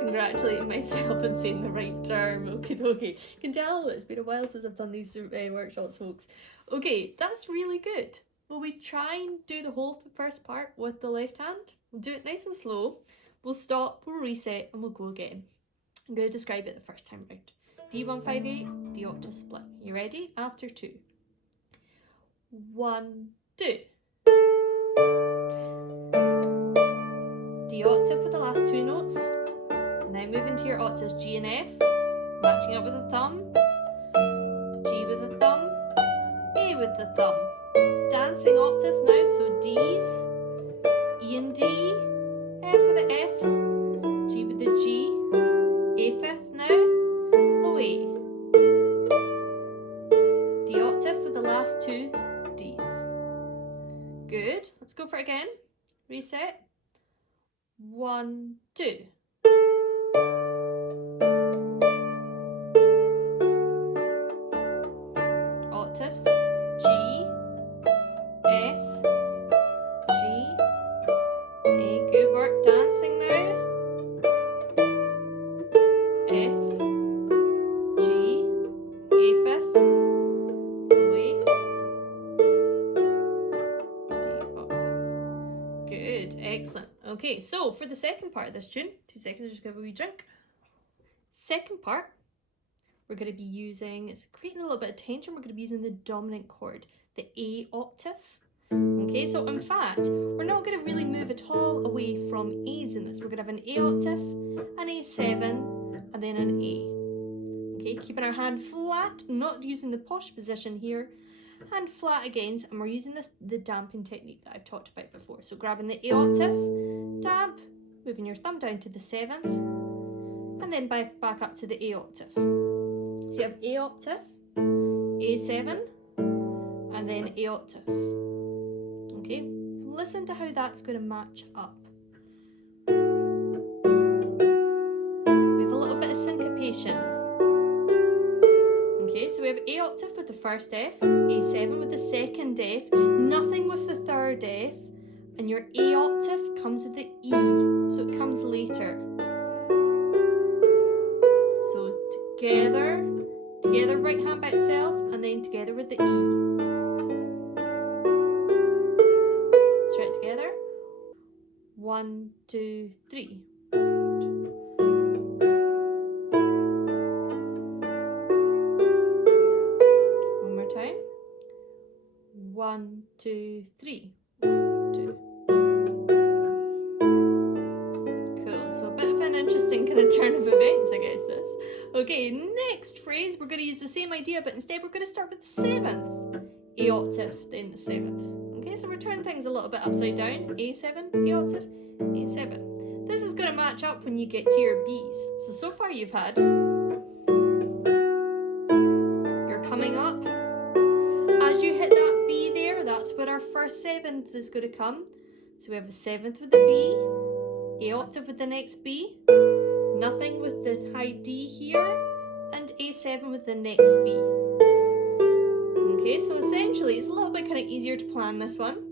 Congratulating myself on saying the right term. Okay. You can tell it's been a while since I've done these workshops, folks. Okay, that's really good. Will we try and do the whole first part with the left hand? We'll do it nice and slow. We'll stop, we'll reset, and we'll go again. I'm going to describe it the first time round. D158, D octave split. You ready? After 2. 1, 2. D octave with the last 2 notes. Now move into your octaves G and F, matching up with the thumb. G with the thumb, A with the thumb. Dancing octaves now, so D's, E and D, F with the F, G with the G, A fifth now, low A. D octave with the last 2 D's. Good, let's go for it again. Reset. 1, 2. Octaves. G, F, G, A, good work, dancing now. F, G, A fifth, low A, D octave. Good, excellent. Okay, so for the second part of this tune, 2 seconds, just give a wee drink. Second part, we're going to be using, it's creating a little bit of tension, we're going to be using the dominant chord, the A octave. Okay, so in fact, we're not going to really move at all away from A's in this. We're going to have an A octave, an A7, and then an A. Okay, keeping our hand flat, not using the posh position here. Hand flat again, and we're using the damping technique that I've talked about before. So grabbing the A octave, damp, moving your thumb down to the 7th, and then back up to the A octave. So you have A octave, A7, and then A octave. Okay, listen to how that's going to match up. We have a little bit of syncopation. Okay, so we have A octave with the first F, A7 with the second F, nothing with the third F, and your A octave comes with the E, so it comes later. So together, right hand by itself, and then together with the E. Straight together. 1, 2, 3. One more time. 1, 2, 3. 1, 2. Cool. So a bit of an interesting kind of turn of events, I guess this. Okay, next phrase, we're going to use the same idea, but instead we're going to start with the 7th. A octave, then the 7th. Okay, so we're turning things a little bit upside down. A7, A octave, A7. This is going to match up when you get to your B's. So far you've had, you're coming up. As you hit that B there, that's where our first 7th is going to come. So we have the 7th with the B, A octave with the next B, nothing with the high D here, and A7 with the next B. Okay, so essentially it's a little bit kind of easier to plan this one.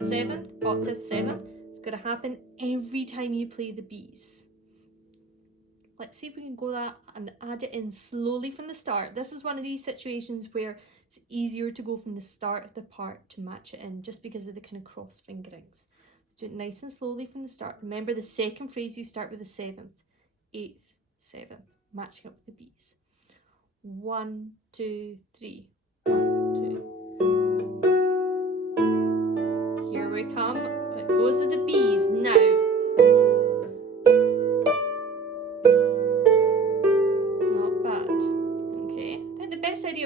7th, octave 7th. It's going to happen every time you play the Bs. Let's see if we can go that and add it in slowly from the start. This is one of these situations where it's easier to go from the start of the part to match it in, just because of the kind of cross fingerings. Let's do it nice and slowly from the start. Remember, the second phrase you start with the 7th, 8th, 7th, matching up with the Bs. 1, 2, 3. 1, 2. Here we come. It goes with the Bs now.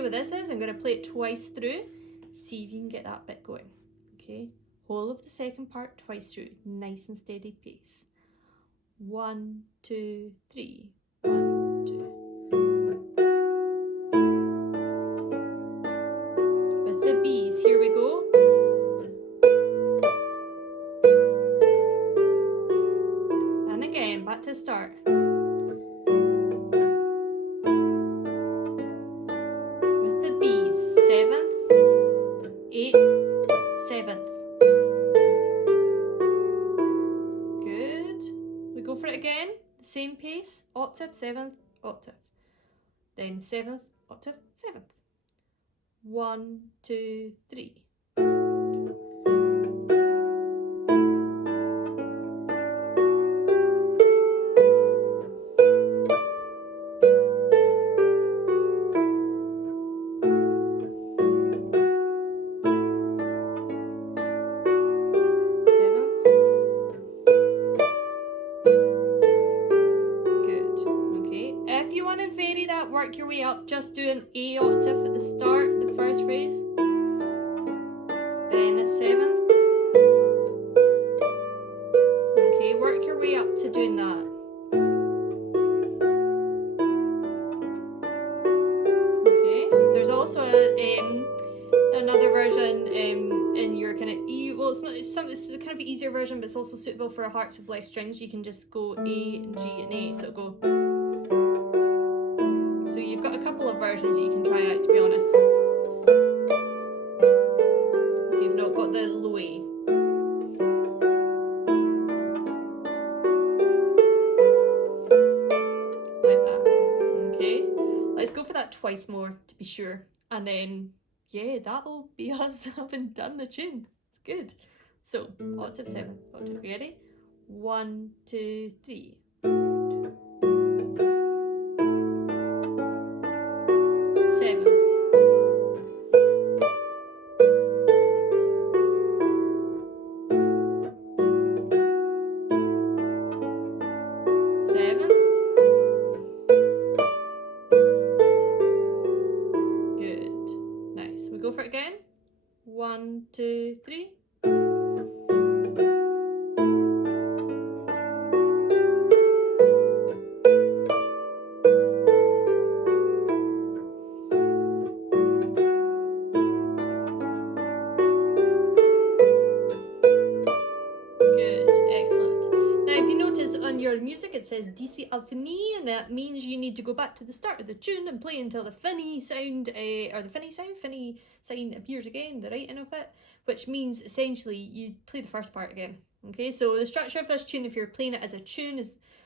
With this is I'm going to play it twice through, see if you can get that bit going. Okay, whole of the second part twice through, nice and steady pace. 1, 2, 3. 1, 2. With the Bs, here we go. And again, back to the start. Same pace, octave, 7th, octave. Then 7th, octave, 7th. 1, 2, 3. Work your way up, just do an A octave at the start, the first phrase, then the 7th. Okay, work your way up to doing that. Okay, there's also another version in your kind of E. Well, it's the kind of easier version, but it's also suitable for harps with less strings. You can just go A and G and A, so go. You've got a couple of versions that you can try out, to be honest, if you've not got the low A. Like that. Okay, let's go for that twice more to be sure, and then yeah, that'll be us having done the tune. It's good. So octave 7th, octave. Ready? 1, 2, 3. 7th. Good. Nice. We go for it again. 1, 2, 3. Music, it says DC al fini, and that means you need to go back to the start of the tune and play until the finny sound appears again, the writing of it, which means essentially you play the first part again. Okay, so the structure of this tune, if you're playing it as a tune,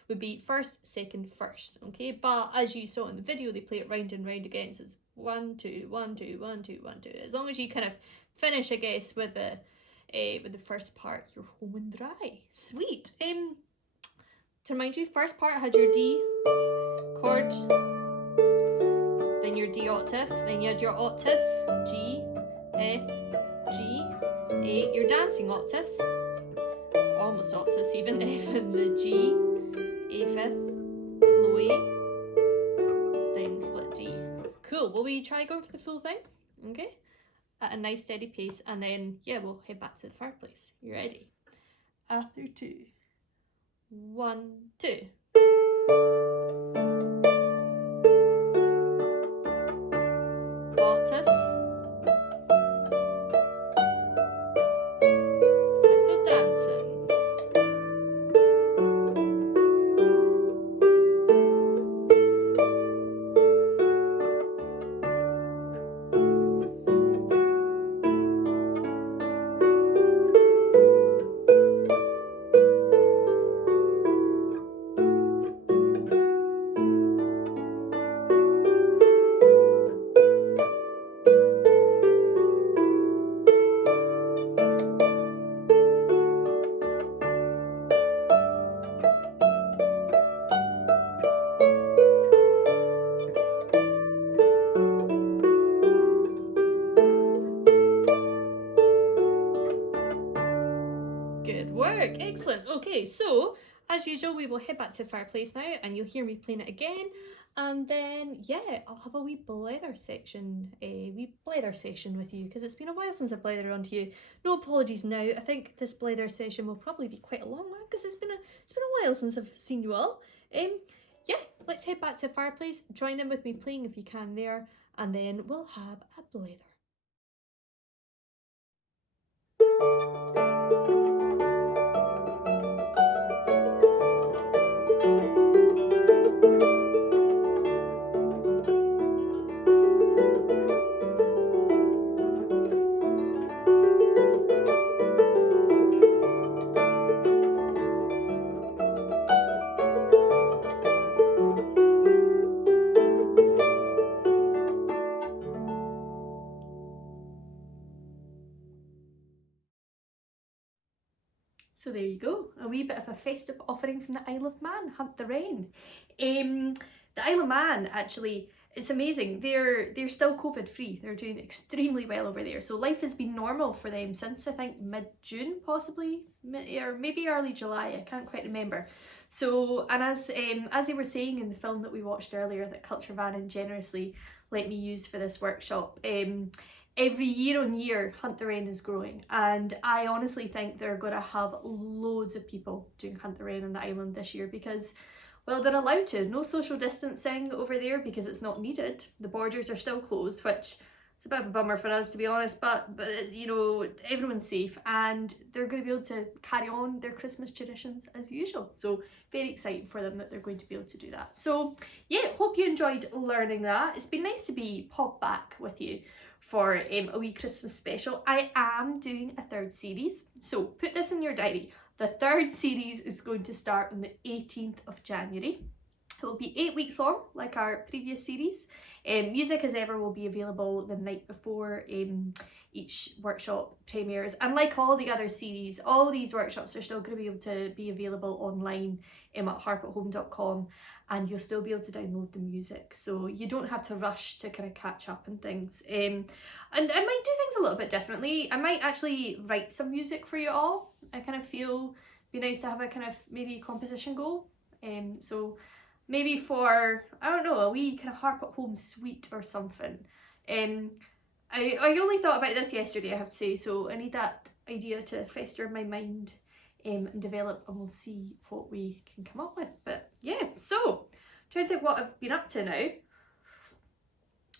would be first, second, first. Okay, but as you saw in the video, they play it round and round again, so it's 1, 2, 1, 2, 1, 2, 1, 2. As long as you kind of finish, I guess, with the first part, you're home and dry. Sweet. To remind you, first part had your D chord, then your D octave, then you had your octaves, G, F, G, A, your dancing octaves, almost octaves even, F and the G, A fifth, low A, then split D. Cool, will we try going for the full thing? Okay, at a nice steady pace, and then yeah, we'll head back to the fireplace. You ready? After 2. 1, 2. Octaves. Let's go dancing. Okay, so as usual, we will head back to the fireplace now, and you'll hear me playing it again. And then, yeah, I'll have a wee blether session with you, because it's been a while since I've blethered onto you. No apologies now. I think this blether session will probably be quite a long one, because it's been a while since I've seen you all. Yeah, let's head back to the fireplace. Join in with me playing if you can there, and then we'll have a blether. So there you go, a wee bit of a festive offering from the Isle of Man, Hunt the Wren. The Isle of Man, actually, it's amazing. They're still COVID free. They're doing extremely well over there. So life has been normal for them since I think mid-June, possibly, or maybe early July. I can't quite remember. So, and as they were saying in the film that we watched earlier, that Culture Vannin generously let me use for this workshop, every year on year, Hunt the Wren is growing, and I honestly think they're going to have loads of people doing Hunt the Wren on the island this year because, well, they're allowed to. No social distancing over there because it's not needed. The borders are still closed, which is a bit of a bummer for us, to be honest, but you know, everyone's safe, and they're going to be able to carry on their Christmas traditions as usual. So very exciting for them that they're going to be able to do that. So yeah, hope you enjoyed learning that. It's been nice to be popped back with you for a wee Christmas special. I am doing a third series, so put this in your diary. The third series is going to start on the 18th of January. It will be 8 weeks long, like our previous series. Music as ever will be available the night before each workshop premieres, and like all the other series, all these workshops are still going to be able to be available online at harpathome.com, and you'll still be able to download the music, so you don't have to rush to kind of catch up and things. And I might do things a little bit differently. I might actually write some music for you all. I kind of feel it'd be nice to have a kind of maybe composition goal. So maybe for, I don't know, a wee kind of Harp at Home suite or something. I only thought about this yesterday, I have to say, so I need that idea to fester in my mind and develop, and we'll see what we can come up with. But yeah, so trying to think what I've been up to now.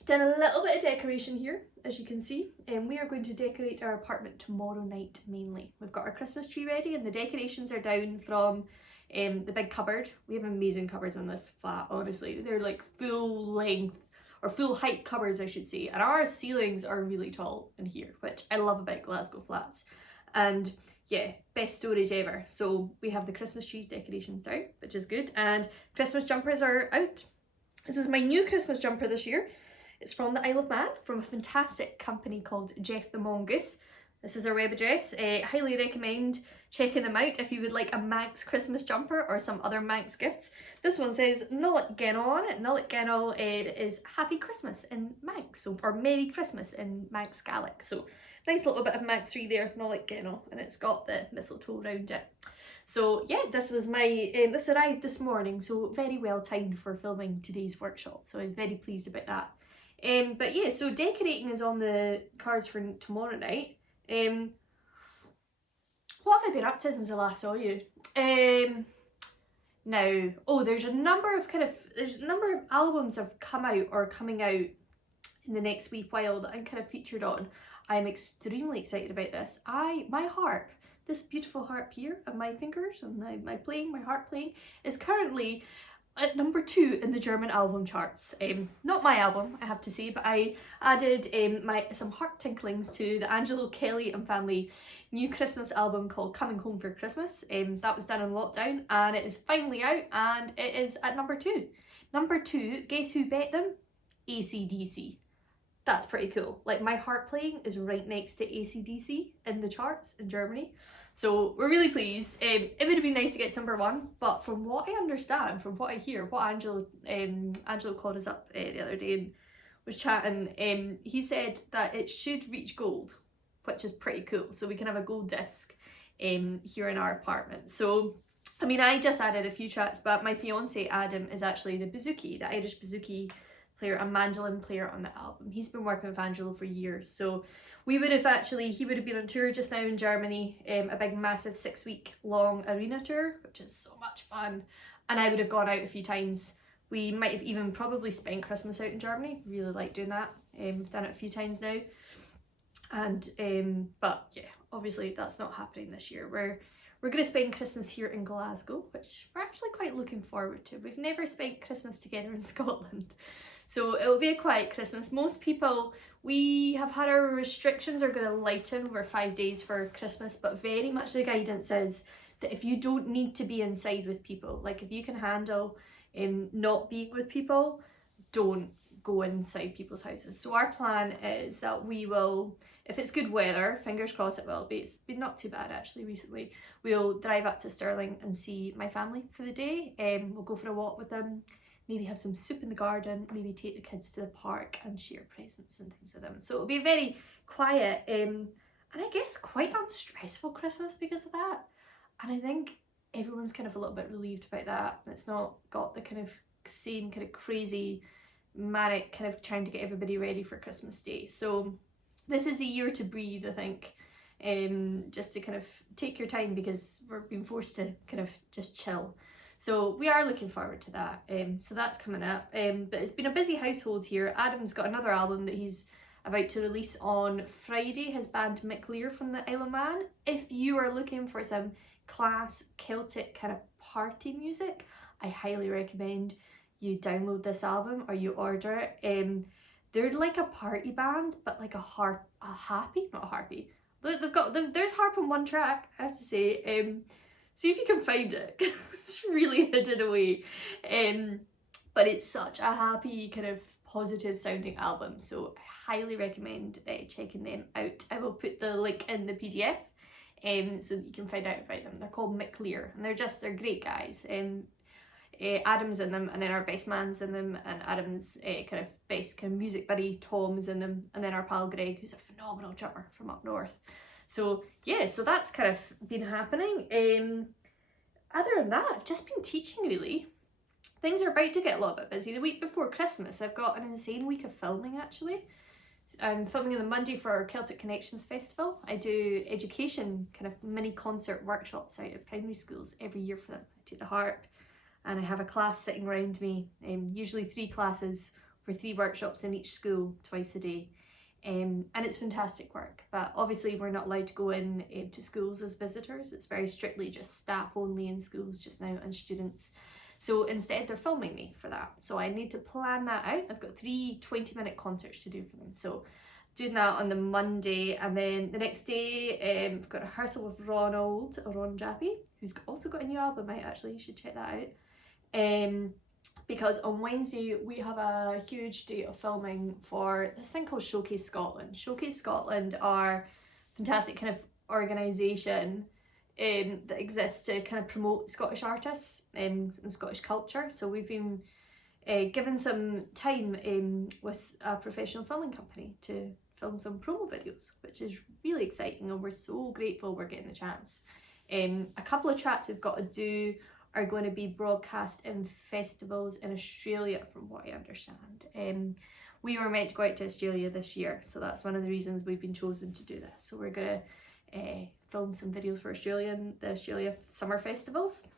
Done a little bit of decoration here, as you can see, and we are going to decorate our apartment tomorrow night mainly. We've got our Christmas tree ready, and the decorations are down from the big cupboard. We have amazing cupboards in this flat, honestly. They're like full length, or full height cupboards I should say, and our ceilings are really tall in here, which I love about Glasgow flats. And yeah, best storage ever. So we have the Christmas trees decorations down, which is good, and Christmas jumpers are out. This is my new Christmas jumper this year. It's from the Isle of Man, from a fantastic company called Gef the Mongoose. This is their web address. Highly recommend checking them out if you would like a Manx Christmas jumper or some other Manx gifts. This one says Nullet Genol on it. Nullet Genol is Happy Christmas in Manx, so, or Merry Christmas in Manx Gaelic. So nice little bit of Manxery there, Nullet Genol, and it's got the mistletoe around it. So yeah, this was my, this arrived this morning, so very well timed for filming today's workshop. So I was very pleased about that. But yeah, so decorating is on the cards for tomorrow night. What have I been up to since I last saw you? Now, oh, there's a number of albums that have come out or coming out in the next wee while that I'm kind of featured on. I'm extremely excited about this. My harp, this beautiful harp here, and my fingers and my harp playing, is currently at number 2 in the German album charts. Not my album, I have to say, but I added some harp tinklings to the Angelo, Kelly and family new Christmas album called Coming Home for Christmas. That was done in lockdown, and it is finally out, and it is at number 2. Number 2, guess who bet them? AC/DC. That's pretty cool. Like, my harp playing is right next to AC/DC in the charts in Germany. So we're really pleased. It would have been nice to get number 1, but from what I understand, from what I hear, what Angelo called us up the other day and was chatting, he said that it should reach gold, which is pretty cool. So we can have a gold disc here in our apartment. So I mean, I just added a few tracks, but my fiance Adam is actually the bouzouki, the Irish bouzouki player and mandolin player on the album. He's been working with Angelo for years, so he would have been on tour just now in Germany, a big massive 6-week long arena tour, which is so much fun, and I would have gone out a few times. We might have even probably spent Christmas out in Germany. Really like doing that. We've done it a few times now, and but yeah, obviously that's not happening this year. We're going to spend Christmas here in Glasgow, which we're actually quite looking forward to. We've never spent Christmas together in Scotland, so it will be a quiet Christmas. Most people, we have had our restrictions are going to lighten over 5 days for Christmas, but very much the guidance is that if you don't need to be inside with people, like if you can handle not being with people, don't go inside people's houses. So our plan is that we will, if it's good weather, fingers crossed it will be, it's been not too bad actually recently, we'll drive up to Stirling and see my family for the day. We'll go for a walk with them, maybe have some soup in the garden, maybe take the kids to the park and share presents and things with them. So it'll be a very quiet and I guess quite unstressful Christmas because of that. And I think everyone's kind of a little bit relieved about that. It's not got the kind of same kind of crazy manic kind of trying to get everybody ready for Christmas Day. So this is a year to breathe, I think, just to kind of take your time because we're being forced to kind of just chill. So we are looking forward to that. So that's coming up. But it's been a busy household here. Adam's got another album that he's about to release on Friday, his band Mick Lear from the Isle of Man. If you are looking for some class Celtic kind of party music, I highly recommend you download this album or you order it. They're like a party band, but like there's harp on one track, I have to say. See if you can find it. It's really hidden away. But it's such a happy kind of positive sounding album, so I highly recommend checking them out. I will put the link in the PDF so that you can find out about them. They're called Mick Lear and they're great guys. Adam's in them, and then our bass man's in them, and Adam's kind of bass kind of music buddy Tom's in them, and then our pal Greg, who's a phenomenal drummer from up north. So yeah, so that's kind of been happening. Other than that, I've just been teaching really. Things are about to get a little bit busy. The week before Christmas, I've got an insane week of filming actually. I'm filming on the Monday for our Celtic Connections Festival. I do education kind of mini concert workshops out at primary schools every year for them. I take the harp, and I have a class sitting around me, usually 3 classes for 3 workshops in each school twice a day. And it's fantastic work, but obviously we're not allowed to go in to schools as visitors. It's very strictly just staff only in schools just now and students. So instead they're filming me for that. So I need to plan that out. I've got 3 20-minute concerts to do for them. So doing that on the Monday, and then the next day I've got a rehearsal with Ron Jappy, who's also got a new album out actually, you should check that out. Because on Wednesday we have a huge day of filming for this thing called Showcase Scotland. Showcase Scotland are a fantastic kind of organisation that exists to kind of promote Scottish artists and Scottish culture. So we've been given some time with a professional filming company to film some promo videos, which is really exciting, and we're so grateful we're getting the chance. A couple of tracks we've got to do are going to be broadcast in festivals in Australia, from what I understand. We were meant to go out to Australia this year, so that's one of the reasons we've been chosen to do this. So we're going to film some videos for the Australia summer festivals,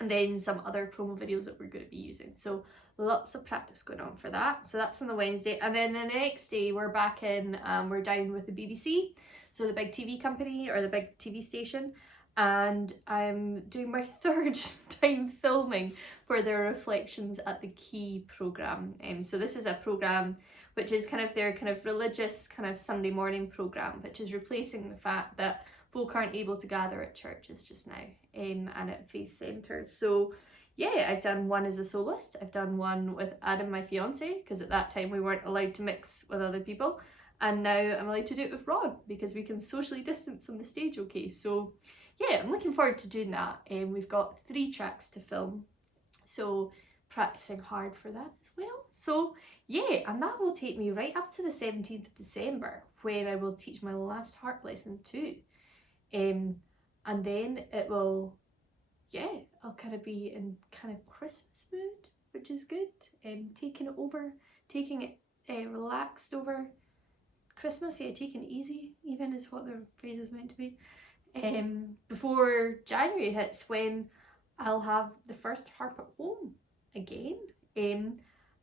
and then some other promo videos that we're going to be using. So lots of practice going on for that. So that's on the Wednesday, and then the next day we're back in, we're down with the BBC, so the big TV company or the big TV station, and I'm doing my 3rd time filming for their Reflections at the Key programme. So this is a programme which is kind of their kind of religious kind of Sunday morning programme, which is replacing the fact that folk aren't able to gather at churches just now and at faith centres. So yeah, I've done one as a soloist, I've done one with Adam, my fiance, because at that time we weren't allowed to mix with other people, and now I'm allowed to do it with Rod because we can socially distance on the stage okay. So yeah, I'm looking forward to doing that. We've got 3 tracks to film, so practicing hard for that as well. So yeah, and that will take me right up to the 17th of December when I will teach my last harp lesson too. and then it will, yeah, I'll kind of be in kind of Christmas mood, which is good. Taking it relaxed over Christmas, yeah, taking it easy even is what the phrase is meant to be. Before January hits, when I'll have the first harp at home again.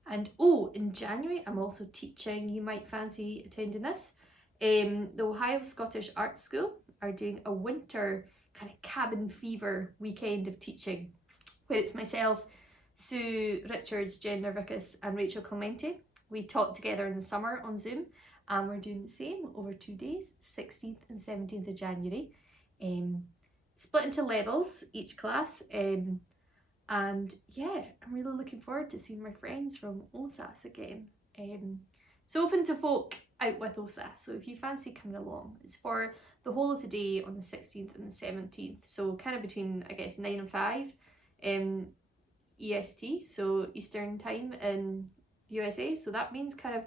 And oh, in January I'm also teaching, you might fancy attending this. The Ohio Scottish Art School are doing a winter kind of cabin fever weekend of teaching, where it's myself, Sue Richards, Jen Nervicus and Rachel Clemente. We taught together in the summer on Zoom, and we're doing the same over 2 days, 16th and 17th of January. Split into levels, each class, and yeah, I'm really looking forward to seeing my friends from OSAS again. It's open to folk out with OSAS, so if you fancy coming along, it's for the whole of the day on the 16th and the 17th, so kind of between, I guess, 9 and 5 EST, so Eastern Time in USA, so that means kind of,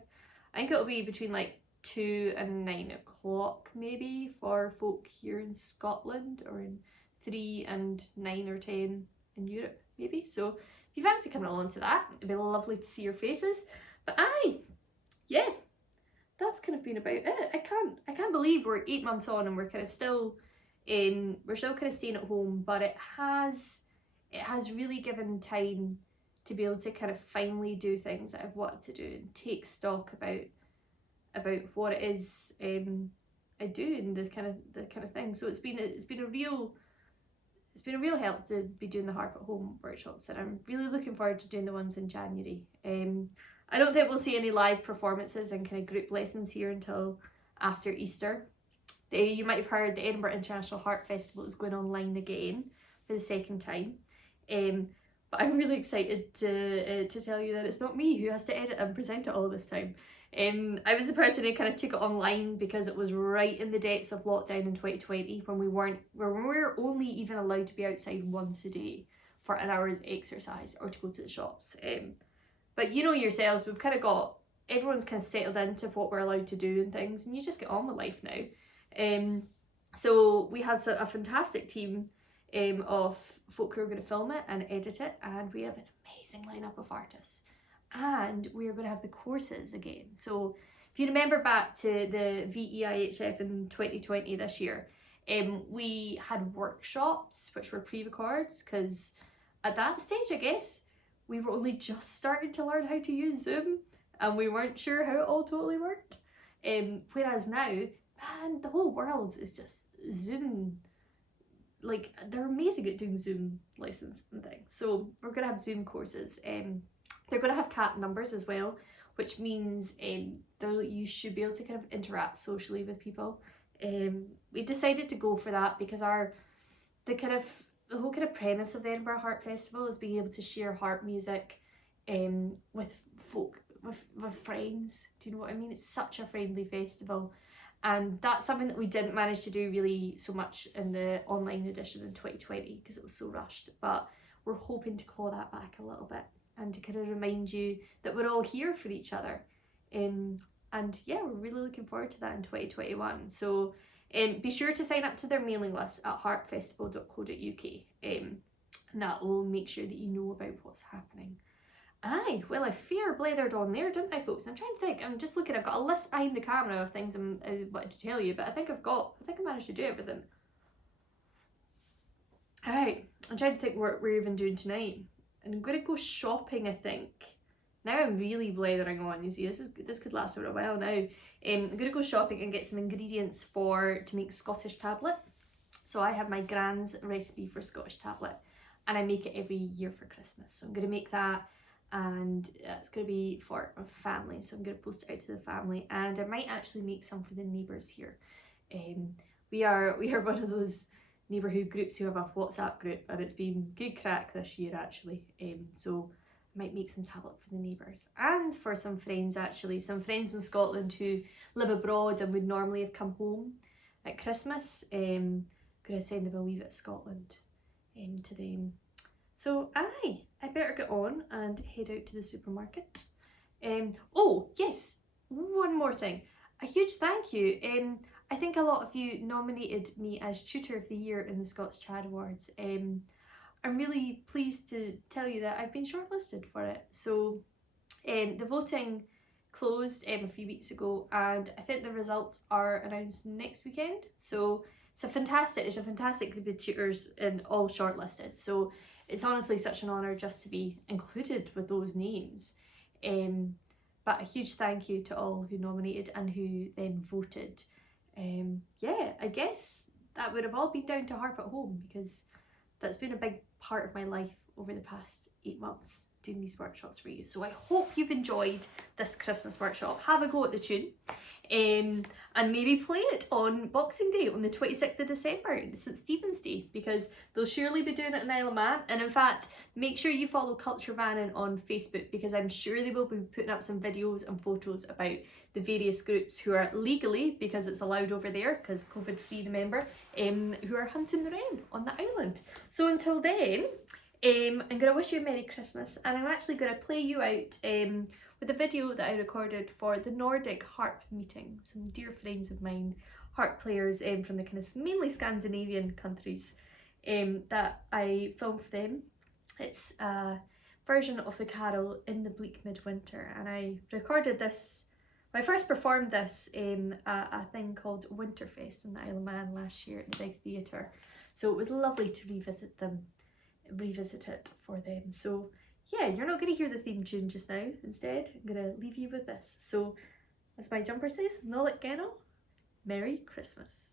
I think it'll be between like 2 and 9 o'clock maybe for folk here in Scotland, or in 3 and 9 or 10 in Europe maybe. So if you fancy coming along to that, it'd be lovely to see your faces. But yeah, that's kind of been about it. I can't believe we're 8 months on and we're kind of still kind of staying at home, but it has really given time to be able to kind of finally do things that I've wanted to do and take stock about what it is I do and the kind of thing. So it's been a real help to be doing the Harp at Home workshops, and I'm really looking forward to doing the ones in January. I don't think we'll see any live performances and kind of group lessons here until after Easter. You might have heard the Edinburgh International Harp Festival is going online again for the second time. But I'm really excited to tell you that it's not me who has to edit and present it all this time. I was the person who kind of took it online because it was right in the depths of lockdown in 2020, when we were only even allowed to be outside once a day for an hour's exercise or to go to the shops. But you know yourselves, everyone's kind of settled into what we're allowed to do and things, and you just get on with life now. So we have a fantastic team of folk who are going to film it and edit it, and we have an amazing lineup of artists. And we are going to have the courses again. So if you remember back to the VEIHF in 2020 this year, we had workshops which were pre-records, because at that stage, I guess, we were only just starting to learn how to use Zoom and we weren't sure how it all totally worked. Whereas now, man, the whole world is just Zoom. Like, they're amazing at doing Zoom lessons and things. So we're going to have Zoom courses. They're going to have cat numbers as well, which means you should be able to kind of interact socially with people. We decided to go for that because the whole kind of premise of the Edinburgh Harp Festival is being able to share harp music with folk, with friends. Do you know what I mean? It's such a friendly festival, and that's something that we didn't manage to do really so much in the online edition in 2020 because it was so rushed. But we're hoping to claw that back a little bit and to kind of remind you that we're all here for each other. And yeah, we're really looking forward to that in 2021. So be sure to sign up to their mailing list at harpfestival.co.uk, and that will make sure that you know about what's happening. Aye, well, I fair blathered on there, didn't I, folks? I'm trying to think. I'm just looking. I've got a list behind the camera of things I wanted to tell you, but I think I managed to do everything. Alright, I'm trying to think what we're even doing tonight. And I'm going to go shopping, I think. Now I'm really blathering on, you see, this could last for a while now. I'm going to go shopping and get some ingredients to make Scottish tablet. So I have my Gran's recipe for Scottish tablet, and I make it every year for Christmas. So I'm going to make that, and it's going to be for my family. So I'm going to post it out to the family, and I might actually make some for the neighbours here. We are one of those neighbourhood groups who have a WhatsApp group, and it's been good crack this year actually. So I might make some tablet for the neighbours and for some friends actually. Some friends in Scotland who live abroad and would normally have come home at Christmas. Gonna send them a wee bit of Scotland to them. So I better get on and head out to the supermarket. Oh yes, one more thing. A huge thank you. I think a lot of you nominated me as Tutor of the Year in the Scots Trad Awards. I'm really pleased to tell you that I've been shortlisted for it. So the voting closed a few weeks ago, and I think the results are announced next weekend. So it's a fantastic group of tutors and all shortlisted. So it's honestly such an honour just to be included with those names. But a huge thank you to all who nominated and who then voted. Yeah, I guess that would have all been down to Harp at Home, because that's been a big part of my life over the past 8 months, doing these workshops for you. So I hope you've enjoyed this Christmas workshop. Have a go at the tune, and maybe play it on Boxing Day on the 26th of December, St Stephen's Day, because they'll surely be doing it in Isle of Man. And in fact, make sure you follow Culture Vannin on Facebook, because I'm sure they will be putting up some videos and photos about the various groups who are legally, because it's allowed over there, because COVID free, remember, who are hunting the wren on the island. So until then, I'm going to wish you a Merry Christmas, and I'm actually going to play you out with a video that I recorded for the Nordic Harp meeting. Some dear friends of mine, harp players from the kind of mainly Scandinavian countries, that I filmed for them. It's a version of the carol In the Bleak Midwinter, and I recorded this, I first performed this at a thing called Winterfest in the Isle of Man last year at the Big Theatre. So it was lovely to revisit it for them. So yeah, you're not going to hear the theme tune just now. Instead, I'm going to leave you with this. So, as my jumper says, Nolik Geno, Merry Christmas.